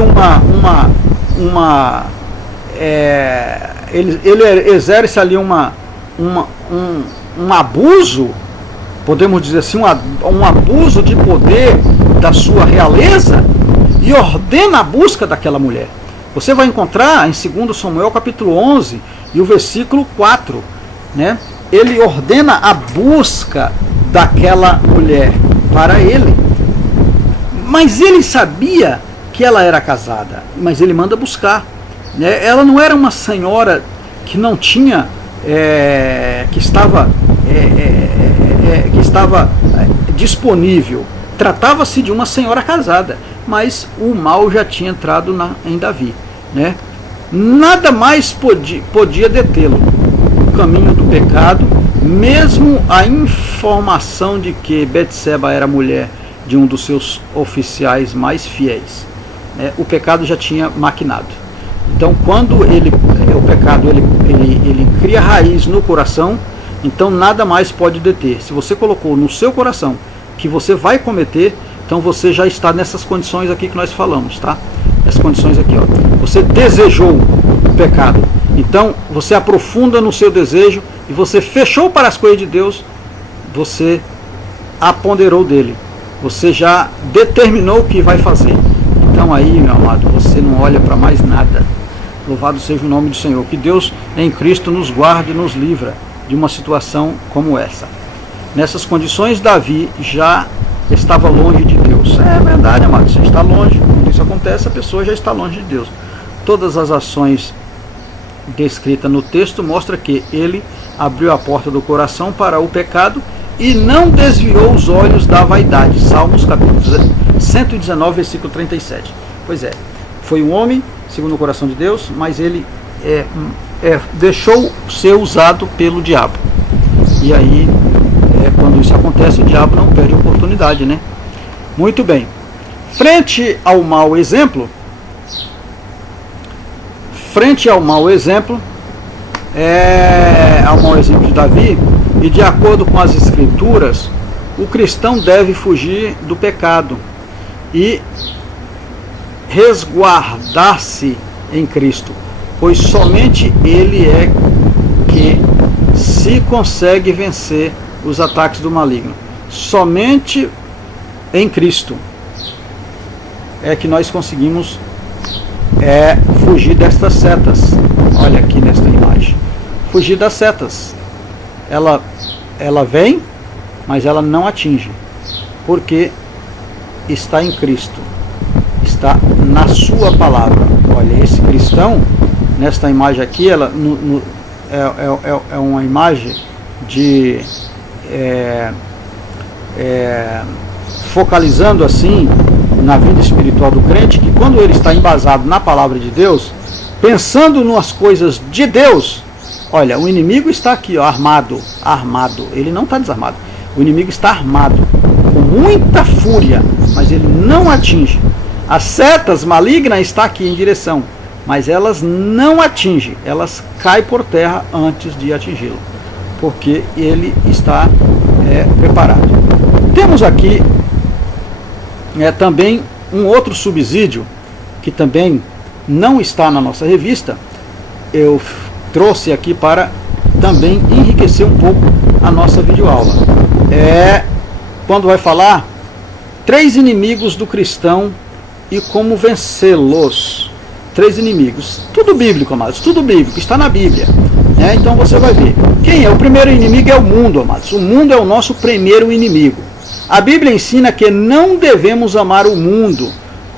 ele exerce ali um abuso, podemos dizer assim, um abuso de poder da sua realeza, e ordena a busca daquela mulher. Você vai encontrar em 2 Samuel capítulo 11 e o versículo 4, ele ordena a busca daquela mulher para ele. Mas ele sabia que ela era casada, mas ele manda buscar. Ela não era uma senhora que não tinha, que estava disponível. Tratava-se de uma senhora casada, mas o mal já tinha entrado em Davi. Nada mais podia detê-lo. O caminho do pecado, mesmo a informação de que Betseba era mulher de um dos seus oficiais mais fiéis, o pecado já tinha maquinado. Então, quando o pecado ele cria raiz no coração, então nada mais pode deter. Se você colocou no seu coração que você vai cometer, então você já está nessas condições aqui que nós falamos, tá? Essas condições aqui, ó. Você desejou o pecado, então você aprofunda no seu desejo e você fechou para as coisas de Deus, você aponderou dele, você já determinou o que vai fazer. Então aí, meu amado, você não olha para mais nada. Louvado seja o nome do Senhor. Que Deus em Cristo nos guarde e nos livra de uma situação como essa. Nessas condições, Davi já estava longe de Deus. É verdade, amado, você está longe. Quando isso acontece, a pessoa já está longe de Deus. Todas as ações descritas no texto mostram que ele abriu a porta do coração para o pecado e não desviou os olhos da vaidade. Salmos capítulo 119, versículo 37. Pois é, foi um homem segundo o coração de Deus, mas ele deixou ser usado pelo diabo. E aí, quando isso acontece, o diabo não perde a oportunidade, né? Muito bem. Frente ao mau exemplo de Davi, e de acordo com as Escrituras, o cristão deve fugir do pecado e resguardar-se em Cristo, pois somente Ele é que se consegue vencer os ataques do maligno. Somente em Cristo é que nós conseguimos fugir destas setas. Olha aqui nesta imagem. Fugir das setas. Ela vem, mas ela não atinge. Porque está em Cristo. Está na sua palavra. Olha, esse cristão, nesta imagem aqui, ela é uma imagem de focalizando assim na vida espiritual do crente, que quando ele está embasado na palavra de Deus, pensando nas coisas de Deus, olha, o inimigo está aqui, ó, armado, ele não está desarmado, o inimigo está armado, com muita fúria, mas ele não atinge. As setas malignas estão aqui em direção, mas elas não atingem, elas caem por terra antes de atingi-lo, porque ele está preparado. Temos aqui também um outro subsídio, que também não está na nossa revista. Eu trouxe aqui para também enriquecer um pouco a nossa videoaula. Quando vai falar 3 inimigos do cristão e como vencê-los. 3 inimigos. Tudo bíblico, amados, tudo bíblico, está na Bíblia. Então você vai ver. Quem é? O primeiro inimigo é o mundo, amados. O mundo é o nosso primeiro inimigo. A Bíblia ensina que não devemos amar o mundo,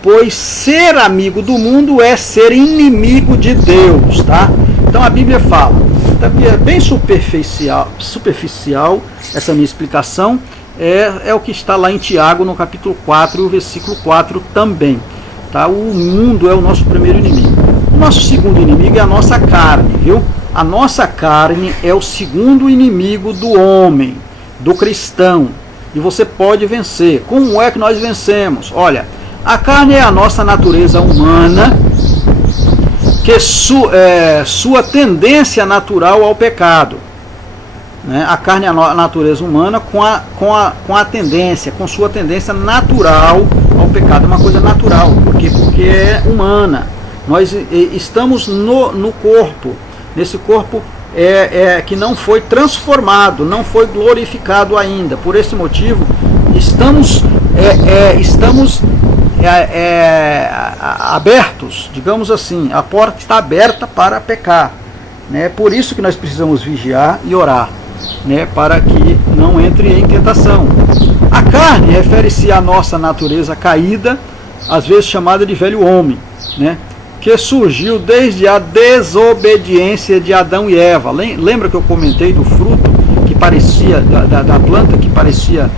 pois ser amigo do mundo é ser inimigo de Deus, tá? Então a Bíblia fala, é bem superficial essa minha explicação, é o que está lá em Tiago, no capítulo 4, o versículo 4 também, tá? O mundo é o nosso primeiro inimigo. O nosso segundo inimigo é a nossa carne, viu? A nossa carne é o segundo inimigo do homem, do cristão. E você pode vencer. Como é que nós vencemos? Olha, a carne é a nossa natureza humana, que sua tendência natural ao pecado. A carne é a natureza humana com a tendência, com sua tendência natural ao pecado. É uma coisa natural. Por quê? Porque é humana. Nós estamos no corpo. Nesse corpo que não foi transformado, não foi glorificado ainda. Por esse motivo, estamos abertos, digamos assim, a porta está aberta para pecar. Por isso que nós precisamos vigiar e orar, para que não entre em tentação. A carne refere-se à nossa natureza caída, às vezes chamada de velho homem, que surgiu desde a desobediência de Adão e Eva. Lembra que eu comentei do fruto que parecia, da planta que parecia,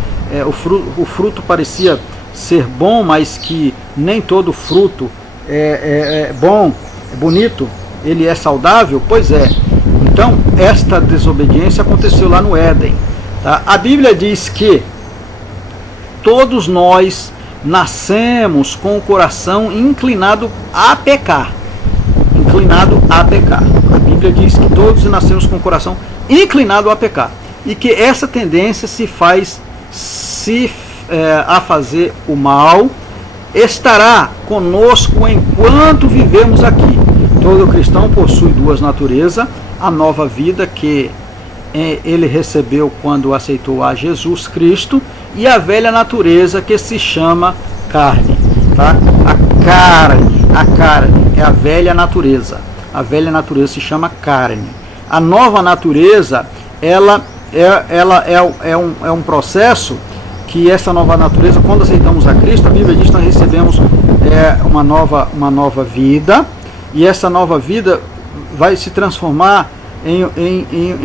o fruto parecia ser bom, mas que nem todo fruto é bom, é bonito, ele é saudável? Pois é. Então, esta desobediência aconteceu lá no Éden. Tá? A Bíblia diz que todos nós nascemos com o coração inclinado a pecar. Inclinado a pecar. A Bíblia diz que todos nascemos com o coração inclinado a pecar. E que essa tendência a fazer o mal estará conosco enquanto vivemos aqui. Todo cristão possui 2 naturezas. A nova vida que ele recebeu quando aceitou a Jesus Cristo, e a velha natureza que se chama carne, tá? A carne é a velha natureza. A velha natureza se chama carne. A nova natureza, ela é um processo que essa nova natureza, quando aceitamos a Cristo, a Bíblia diz que nós recebemos uma nova vida, e essa nova vida vai se transformar em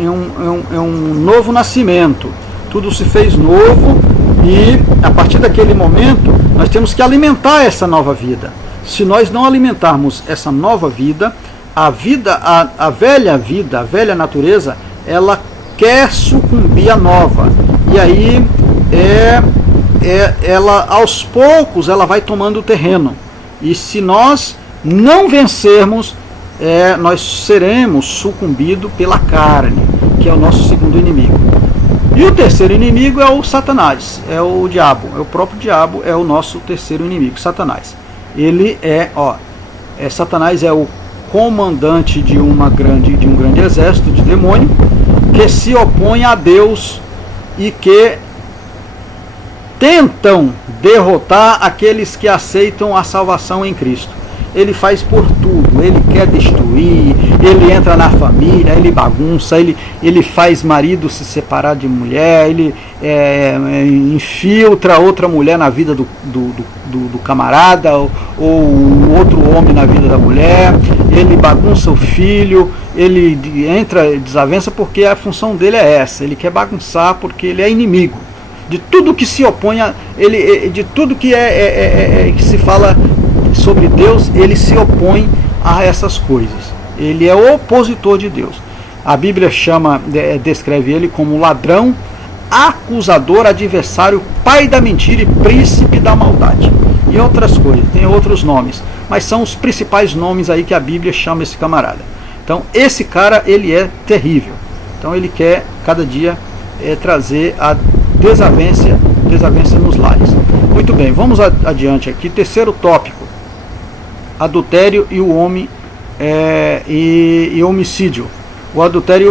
um novo nascimento. Tudo se fez novo, e a partir daquele momento nós temos que alimentar essa nova vida. Se nós não alimentarmos essa nova vida, a velha natureza, ela quer sucumbir à nova, e aí ela aos poucos ela vai tomando o terreno, e se nós não vencermos, nós seremos sucumbidos pela carne, que é o nosso segundo inimigo. E o terceiro inimigo é o Satanás, é o diabo, é o próprio diabo, é o nosso terceiro inimigo, Satanás. Ele Satanás é o comandante de um grande exército de demônio que se opõe a Deus e que tentam derrotar aqueles que aceitam a salvação em Cristo. Ele faz por tudo, ele quer destruir, ele entra na família, ele bagunça, ele faz marido se separar de mulher, ele infiltra outra mulher na vida do camarada, ou outro homem na vida da mulher, ele bagunça o filho, ele entra em desavença porque a função dele é essa, ele quer bagunçar porque ele é inimigo. De tudo que se opõe de tudo que que se fala sobre Deus, ele se opõe a essas coisas. Ele é o opositor de Deus. A Bíblia descreve ele como ladrão, acusador, adversário, pai da mentira e príncipe da maldade. E outras coisas, tem outros nomes, mas são os principais nomes aí que a Bíblia chama esse camarada. Então esse cara, ele é terrível. Então ele quer cada dia trazer a desavença nos lares. Muito bem, vamos adiante aqui. Terceiro tópico: adultério e o homem e homicídio. O adultério e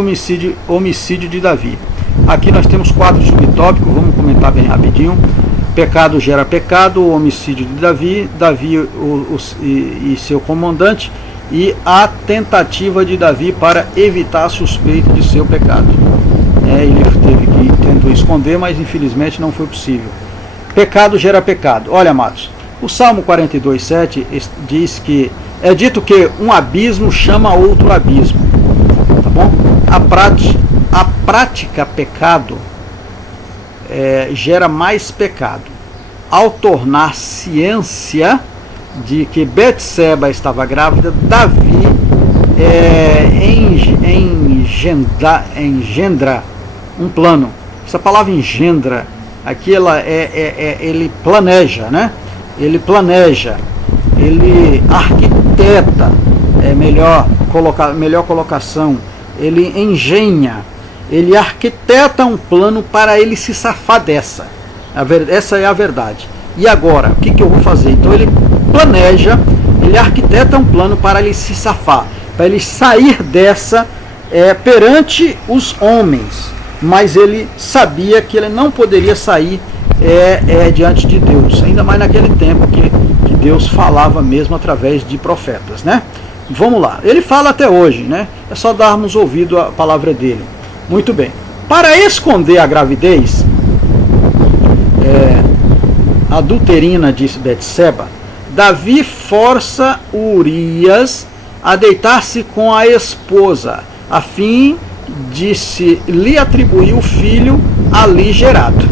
homicídio de Davi. Aqui nós temos 4 subtópicos, vamos comentar bem rapidinho. Pecado gera pecado, o homicídio de Davi e seu comandante, e a tentativa de Davi para evitar a suspeita de seu pecado. Ele tentou esconder, mas infelizmente não foi possível. Pecado gera pecado. Olha, amados, o Salmo 42:7 diz que é dito que um abismo chama outro abismo, tá bom? A prática pecado gera mais pecado. Ao tornar ciência de que Betseba estava grávida, Davi engendra um plano. Essa palavra engendra aqui ele planeja, né? Ele planeja, ele arquiteta, melhor colocação, ele engenha, ele arquiteta um plano para ele se safar dessa. Essa é a verdade. E agora, o que eu vou fazer? Então ele planeja, ele arquiteta um plano para ele se safar, para ele sair dessa perante os homens. Mas ele sabia que ele não poderia sair diante de Deus, ainda mais naquele tempo que Deus falava mesmo através de profetas, né? Vamos lá, ele fala até hoje, né? É só darmos ouvido à palavra dele. Muito bem. Para esconder a gravidez adulterina de Betseba, Davi força Urias a deitar-se com a esposa, a fim de se lhe atribuir o filho ali gerado.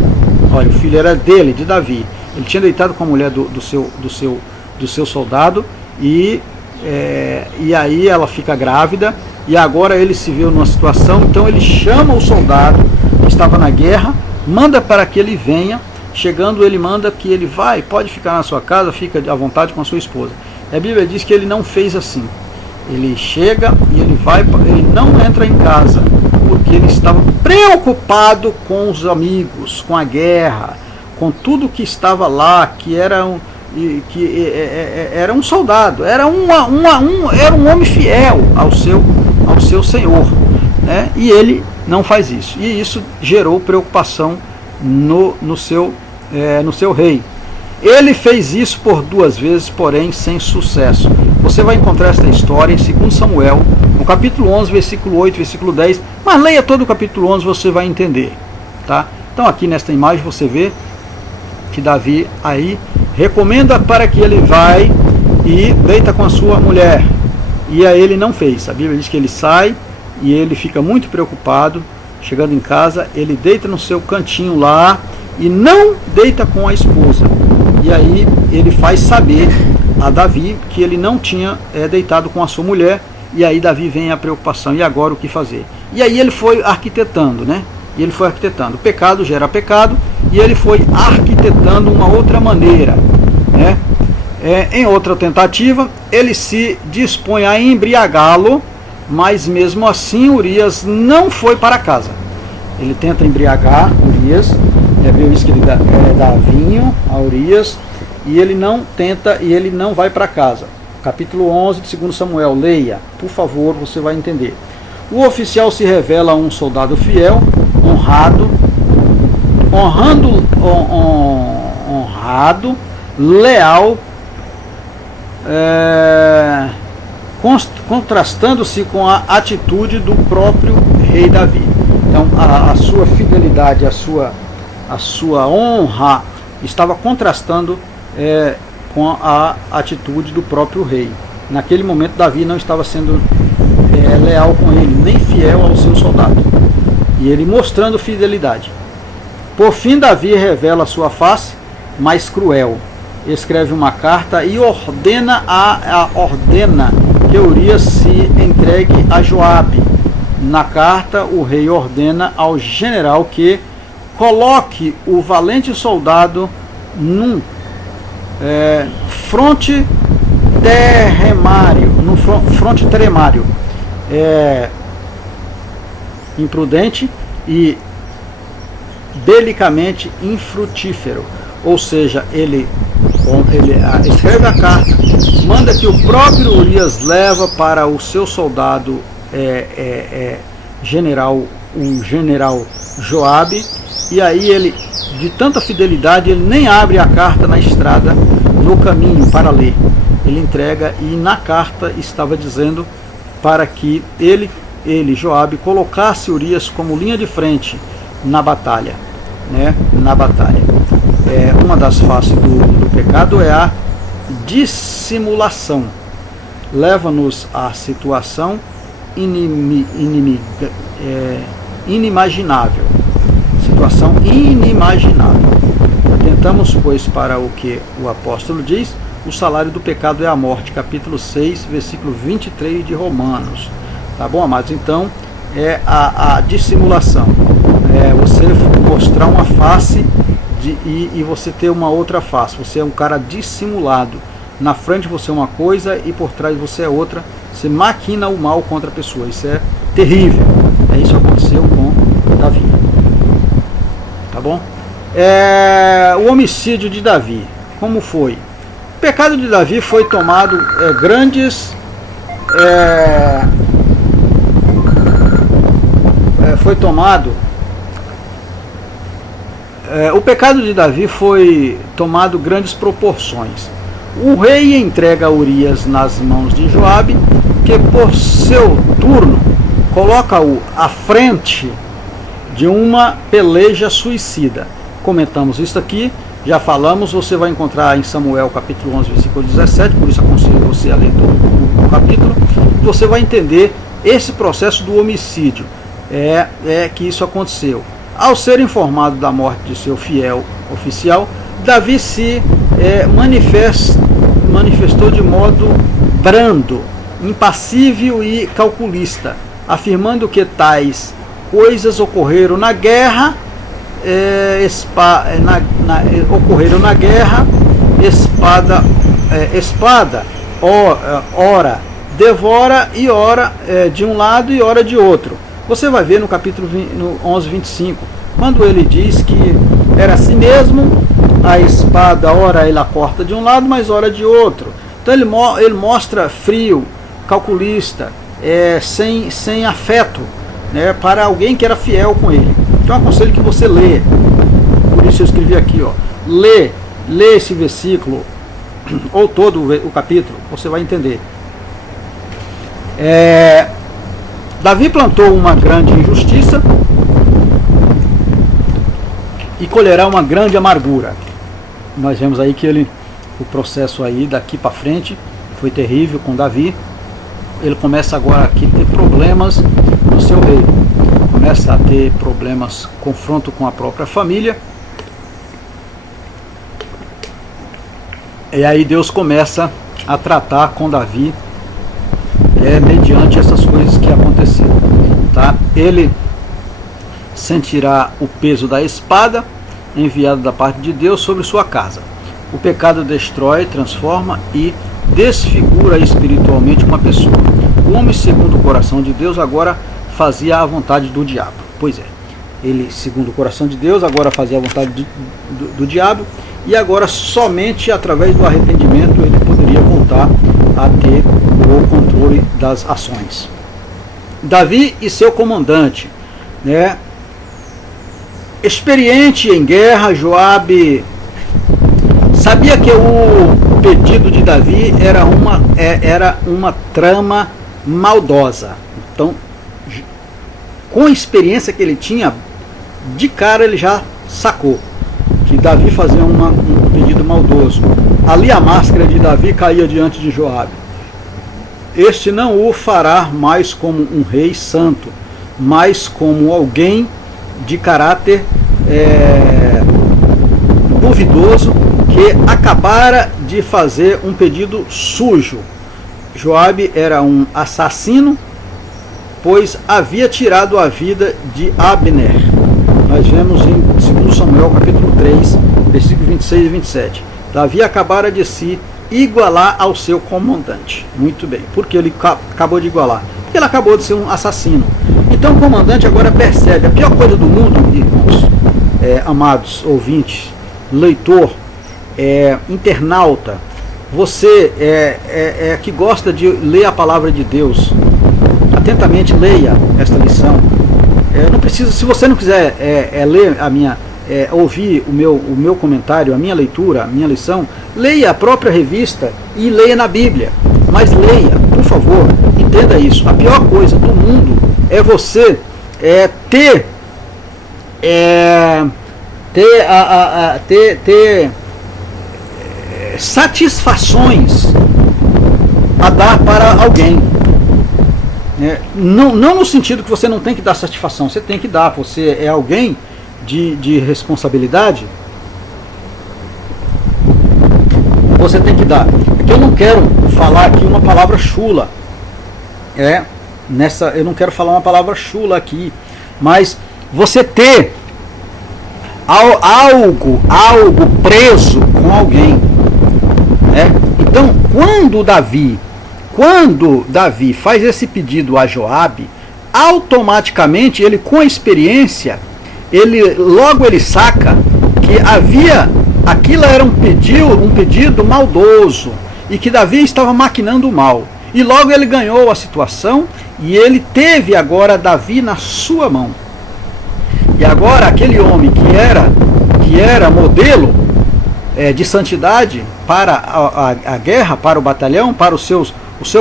Olha, o filho era dele, de Davi. Ele tinha deitado com a mulher do seu soldado e aí ela fica grávida, e agora ele se viu numa situação. Então ele chama o soldado que estava na guerra, manda para que ele venha. Chegando, ele manda que ele pode ficar na sua casa, fica à vontade com a sua esposa. A Bíblia diz que ele não fez assim. Ele chega e ele não entra em casa, porque ele estava preocupado com os amigos, com a guerra, com tudo que estava lá, que era um soldado, era um homem fiel ao seu Senhor, né? E ele não faz isso. E isso gerou preocupação no seu rei. Ele fez isso por 2 vezes, porém sem sucesso. Você vai encontrar essa história em 2 Samuel, no capítulo 11, versículo 8, versículo 10, mas leia todo o capítulo 11, você vai entender, tá? Então aqui nesta imagem você vê que Davi aí recomenda para que ele vai e deita com a sua mulher, e aí ele não fez. A Bíblia diz que ele sai e ele fica muito preocupado. Chegando em casa, ele deita no seu cantinho lá e não deita com a esposa. E aí ele faz saber a Davi que ele não tinha deitado com a sua mulher. E aí Davi vem a preocupação, e agora o que fazer? E aí ele foi arquitetando, né? E ele foi arquitetando. Pecado gera pecado, e ele foi arquitetando uma outra maneira, né? Em outra tentativa, ele se dispõe a embriagá-lo, mas mesmo assim Urias não foi para casa. Ele tenta embriagar Urias, viu isso que ele dá vinho a Urias, e ele não vai para casa. Capítulo 11 de 2 Samuel, leia, por favor, você vai entender. O oficial se revela um soldado fiel, honrado, leal, contrastando-se com a atitude do próprio rei Davi. Então, a sua fidelidade, a sua honra estava contrastando com a atitude do próprio rei. Naquele momento, Davi não estava sendo leal com ele, nem fiel ao seu soldado. E ele mostrando fidelidade. Por fim, Davi revela a sua face mais cruel. Escreve uma carta e ordena que Urias se entregue a Joabe. Na carta, o rei ordena ao general que coloque o valente soldado num fronte teremário, imprudente e belicamente infrutífero. Ou seja, ele escreve a carta, manda que o próprio Urias leva para o seu soldado o general Joabe, e aí ele, de tanta fidelidade, ele nem abre a carta na estrada, no caminho para ler. Ele entrega, e na carta estava dizendo para que ele Joabe, colocasse Urias como linha de frente na batalha, né? Na batalha. Uma das faces do pecado é a dissimulação. Leva-nos à situação inimaginável. Situação inimaginável. Atentamos, pois, para o que o apóstolo diz: o salário do pecado é a morte. Capítulo 6, versículo 23 de Romanos. Tá bom, amados? Então, a dissimulação. Você mostrar uma face e você ter uma outra face. Você é um cara dissimulado. Na frente você é uma coisa e por trás você é outra. Você maquina o mal contra a pessoa. Isso é terrível. Isso aconteceu com Davi. Tá bom? O homicídio de Davi. Como foi? O pecado de Davi foi tomado o pecado de Davi foi tomado grandes proporções. O rei entrega Urias nas mãos de Joabe, que por seu turno coloca-o à frente de uma peleja suicida. Comentamos isso aqui, já falamos, você vai encontrar em Samuel capítulo 11, versículo 17, por isso aconselho você a ler todo o capítulo. Você vai entender esse processo do homicídio, que isso aconteceu. Ao ser informado da morte de seu fiel oficial, Davi se manifestou de modo brando, impassível e calculista, afirmando que tais coisas ocorreram na guerra, espada, ora devora e ora de um lado e ora de outro. Você vai ver no capítulo 11, 25, quando ele diz que era assim mesmo, a espada ora ele a corta de um lado, mas ora de outro. Então ele mostra frio, calculista, sem afeto, né, para alguém que era fiel com ele. Então eu aconselho que você lê. Por isso eu escrevi aqui, lê esse versículo, ou todo o capítulo, você vai entender. Davi plantou uma grande injustiça e colherá uma grande amargura. Nós vemos aí que o processo aí daqui para frente foi terrível com Davi. Ele começa agora aqui a ter problemas no seu reino. Começa a ter problemas, confronto com a própria família. E aí Deus começa a tratar com Davi mediante essas coisas que aconteceram. Tá? Ele sentirá o peso da espada enviada da parte de Deus sobre sua casa. O pecado destrói, transforma e desfigura espiritualmente uma pessoa. O homem, segundo o coração de Deus, agora fazia a vontade do diabo. Pois é, ele, segundo o coração de Deus, agora fazia a vontade do diabo, e agora somente através do arrependimento ele poderia voltar a ter o controle das ações. Davi e seu comandante, né? Experiente em guerra, Joabe sabia que o pedido de Davi era uma trama maldosa. Então, com a experiência que ele tinha, de cara ele já sacou que Davi fazia um pedido maldoso. Ali a máscara de Davi caía diante de Joabe. Este não o fará mais como um rei santo, mas como alguém de caráter duvidoso, que acabara de fazer um pedido sujo. Joabe era um assassino, pois havia tirado a vida de Abner. Nós vemos em 2 Samuel capítulo 3, versículos 26 e 27. Davi acabara de se igualar ao seu comandante. Muito bem. Por que ele acabou de igualar? Porque ele acabou de ser um assassino. Então o comandante agora percebe a pior coisa do mundo, irmãos, amados ouvintes, leitor, internauta, você que gosta de ler a palavra de Deus, atentamente leia esta lição. Não precisa, se você não quiser ler ouvir o meu comentário, a minha leitura, a minha lição, leia a própria revista e leia na Bíblia. Mas leia, por favor, entenda isso. A pior coisa do mundo é você ter satisfações a dar para alguém. Não no sentido que você não tem que dar satisfação, você tem que dar. Você é alguém de responsabilidade, você tem que dar. É que eu não quero falar aqui uma palavra chula. Eu não quero falar uma palavra chula aqui, mas você ter algo preso com alguém. Então, quando Davi faz esse pedido a Joabe, automaticamente ele, com a experiência, ele saca que aquilo era um pedido maldoso e que Davi estava maquinando o mal. E logo ele ganhou a situação e ele teve agora Davi na sua mão. E agora aquele homem que era modelo de santidade para a guerra, para o batalhão, para o seu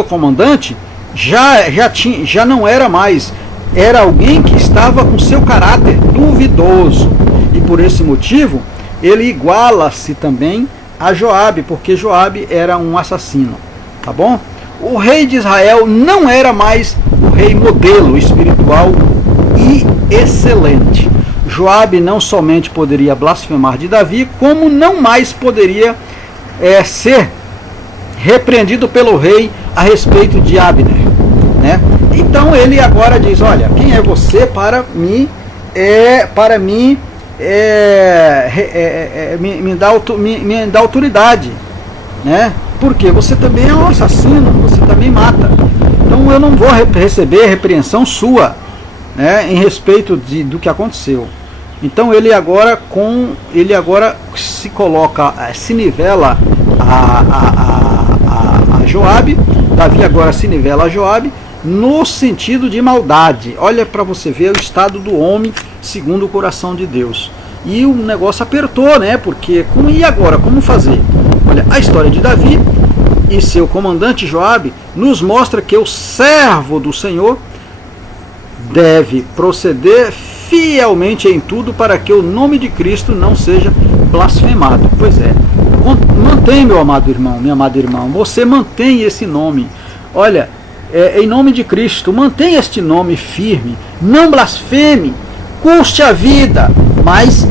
comandante, já não era mais. Era alguém que estava com seu caráter duvidoso. E por esse motivo, ele iguala-se também a Joabe, porque Joabe era um assassino. Tá bom? O rei de Israel não era mais o rei modelo espiritual e excelente. Joabe não somente poderia blasfemar de Davi, como não mais poderia ser repreendido pelo rei a respeito de Abner, né? Então ele agora diz: olha, quem é você para me dar autoridade, né? Porque você também é um assassino, você também mata. Então eu não vou receber repreensão sua, né, em respeito do que aconteceu. Então ele agora se coloca, se nivela a Joabe. Davi agora se nivela a Joabe no sentido de maldade. Olha para você ver o estado do homem segundo o coração de Deus. E o negócio apertou, né? Porque e agora? Como fazer? Olha, a história de Davi e seu comandante Joabe nos mostra que o servo do Senhor deve proceder fielmente em tudo para que o nome de Cristo não seja blasfemado. Pois é, mantém, meu amado irmão, minha amada irmã, você mantém esse nome. Olha, em nome de Cristo, mantenha este nome firme, não blasfeme, custe a vida, mas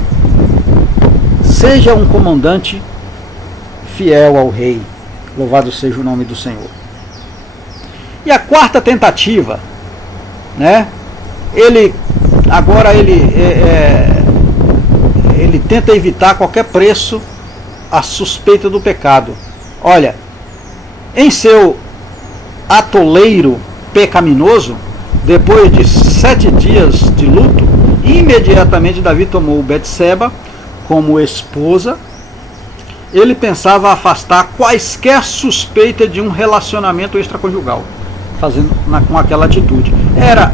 seja um comandante fiel ao rei. Louvado seja o nome do Senhor. E a quarta tentativa, né? Ele tenta evitar a qualquer preço a suspeita do pecado. Olha, em seu atoleiro pecaminoso, depois de 7 dias de luto, imediatamente Davi tomou Betseba como esposa ele pensava afastar quaisquer suspeita de um relacionamento extraconjugal, fazendo com aquela atitude. Era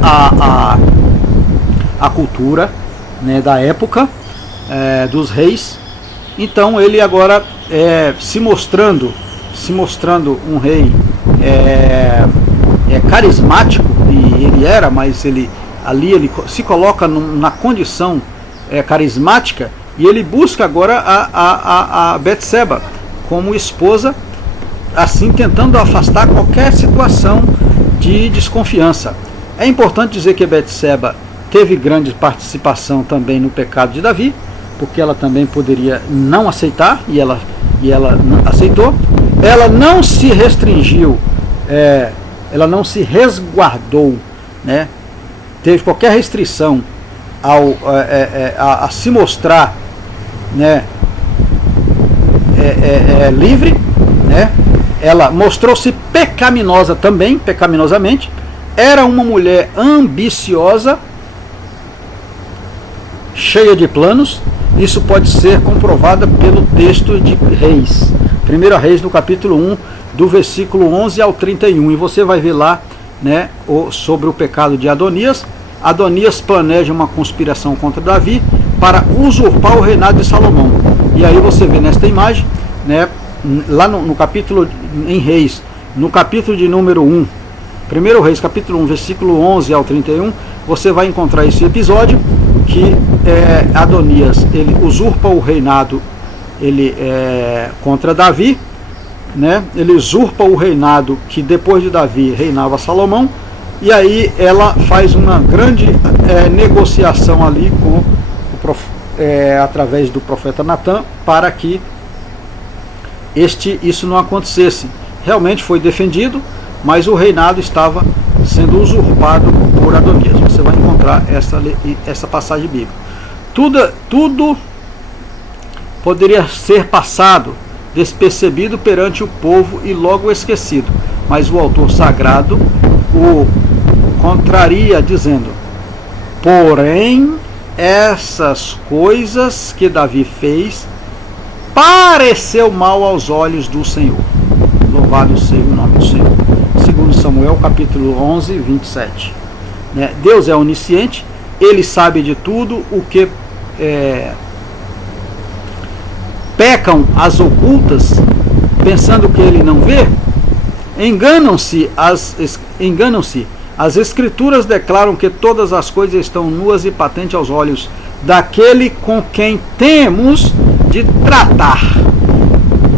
a cultura, né, da época, dos reis. Então ele agora se mostrando um rei carismático, e ele era, mas ele se coloca na condição carismática, e ele busca agora a Betseba como esposa, assim tentando afastar qualquer situação de desconfiança. É importante dizer que Betseba teve grande participação também no pecado de Davi, porque ela também poderia não aceitar, e ela aceitou. Ela não se restringiu, ela não se resguardou, né? Teve qualquer restrição a se mostrar, né, livre, né? Ela mostrou-se pecaminosa também, pecaminosamente. Era uma mulher ambiciosa, cheia de planos. Isso pode ser comprovado pelo texto de Reis, 1 Reis, do capítulo 1, do versículo 11 ao 31, e você vai ver lá, né, sobre o pecado de Adonias. Adonias planeja uma conspiração contra Davi para usurpar o reinado de Salomão. E aí você vê nesta imagem, né, lá no capítulo, em Reis, no capítulo de número 1, 1 Reis, capítulo 1, versículo 11 ao 31, você vai encontrar esse episódio que Adonias, ele usurpa o reinado contra Davi, né? Ele usurpa o reinado que depois de Davi reinava Salomão, e aí ela faz uma grande negociação ali através do profeta Natã para que isso não acontecesse. Realmente foi defendido, mas o reinado estava sendo usurpado por Adonias. Você vai encontrar essa passagem bíblica. Tudo poderia ser passado despercebido perante o povo e logo esquecido, mas o autor sagrado o contraria, dizendo: porém, essas coisas que Davi fez pareceu mal aos olhos do Senhor. Louvado seja o nome do Senhor. Segundo Samuel, capítulo 11, 27. Né? Deus é onisciente, Ele sabe de tudo o que pecam as ocultas, pensando que Ele não vê. Enganam-se. As Escrituras declaram que todas as coisas estão nuas e patentes aos olhos daquele com quem temos de tratar.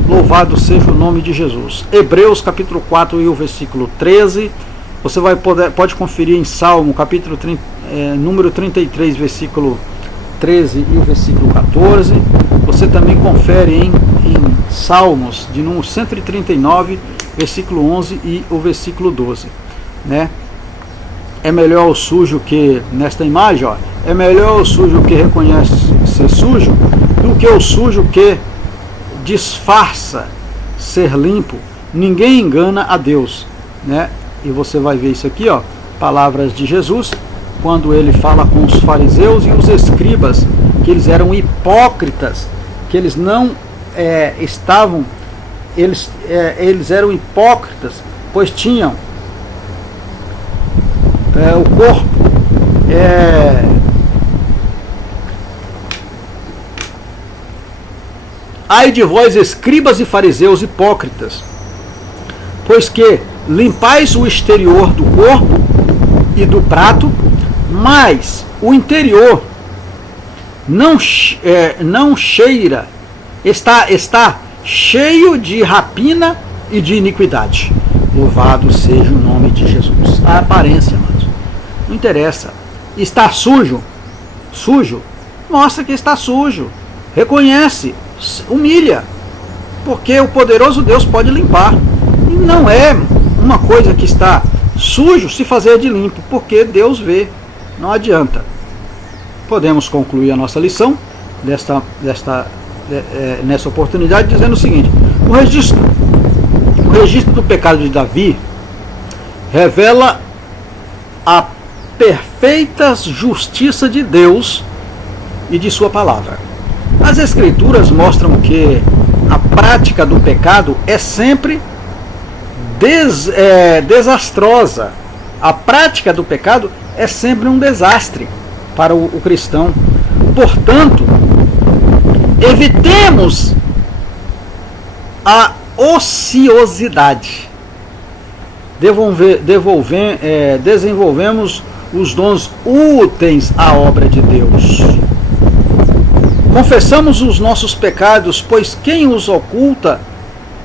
Louvado seja o nome de Jesus. Hebreus capítulo 4 e o versículo 13. Você pode conferir em Salmo capítulo número 33, versículo 13 e o versículo 14. Você também confere em Salmos de número 139, versículo 11 e o versículo 12. Né? É melhor o sujo que, nesta imagem, ó, é melhor o sujo que reconhece ser sujo do que o sujo que disfarça ser limpo. Ninguém engana a Deus, né? E você vai ver isso aqui, ó, palavras de Jesus, quando ele fala com os fariseus e os escribas, que eles eram hipócritas, que eles não estavam, eles eram hipócritas, pois tinham o corpo ai de vós, escribas e fariseus hipócritas, pois que limpais o exterior do corpo e do prato, mas o interior não cheira, está cheio de rapina e de iniquidade. Louvado seja o nome de Jesus. A aparência, mas não interessa. Está sujo, mostra que está sujo. Reconhece, humilha, porque o poderoso Deus pode limpar. E não é uma coisa que está sujo se fazer de limpo, porque Deus vê. Não adianta. Podemos concluir a nossa lição nessa oportunidade dizendo o seguinte: o registro do pecado de Davi revela a perfeita justiça de Deus e de sua palavra. As Escrituras mostram que a prática do pecado é sempre desastrosa. A prática do pecado é sempre um desastre para o cristão. Portanto, evitemos a ociosidade. Desenvolvemos os dons úteis à obra de Deus. Confessamos os nossos pecados, pois quem os oculta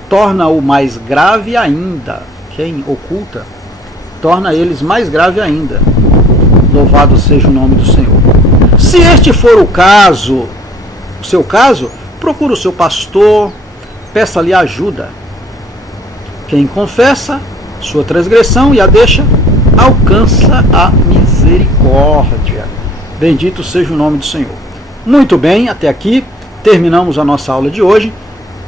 torna-o mais grave ainda. Quem oculta torna eles mais grave ainda. Louvado seja o nome do Senhor. Se este for o seu caso, procure o seu pastor, peça-lhe ajuda. Quem confessa sua transgressão e a deixa, alcança a misericórdia. Bendito seja o nome do Senhor. Muito bem, até aqui terminamos a nossa aula de hoje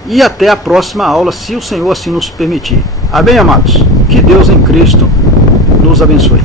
e até a próxima aula, se o Senhor assim nos permitir. Amém, amados? Que Deus em Cristo nos abençoe.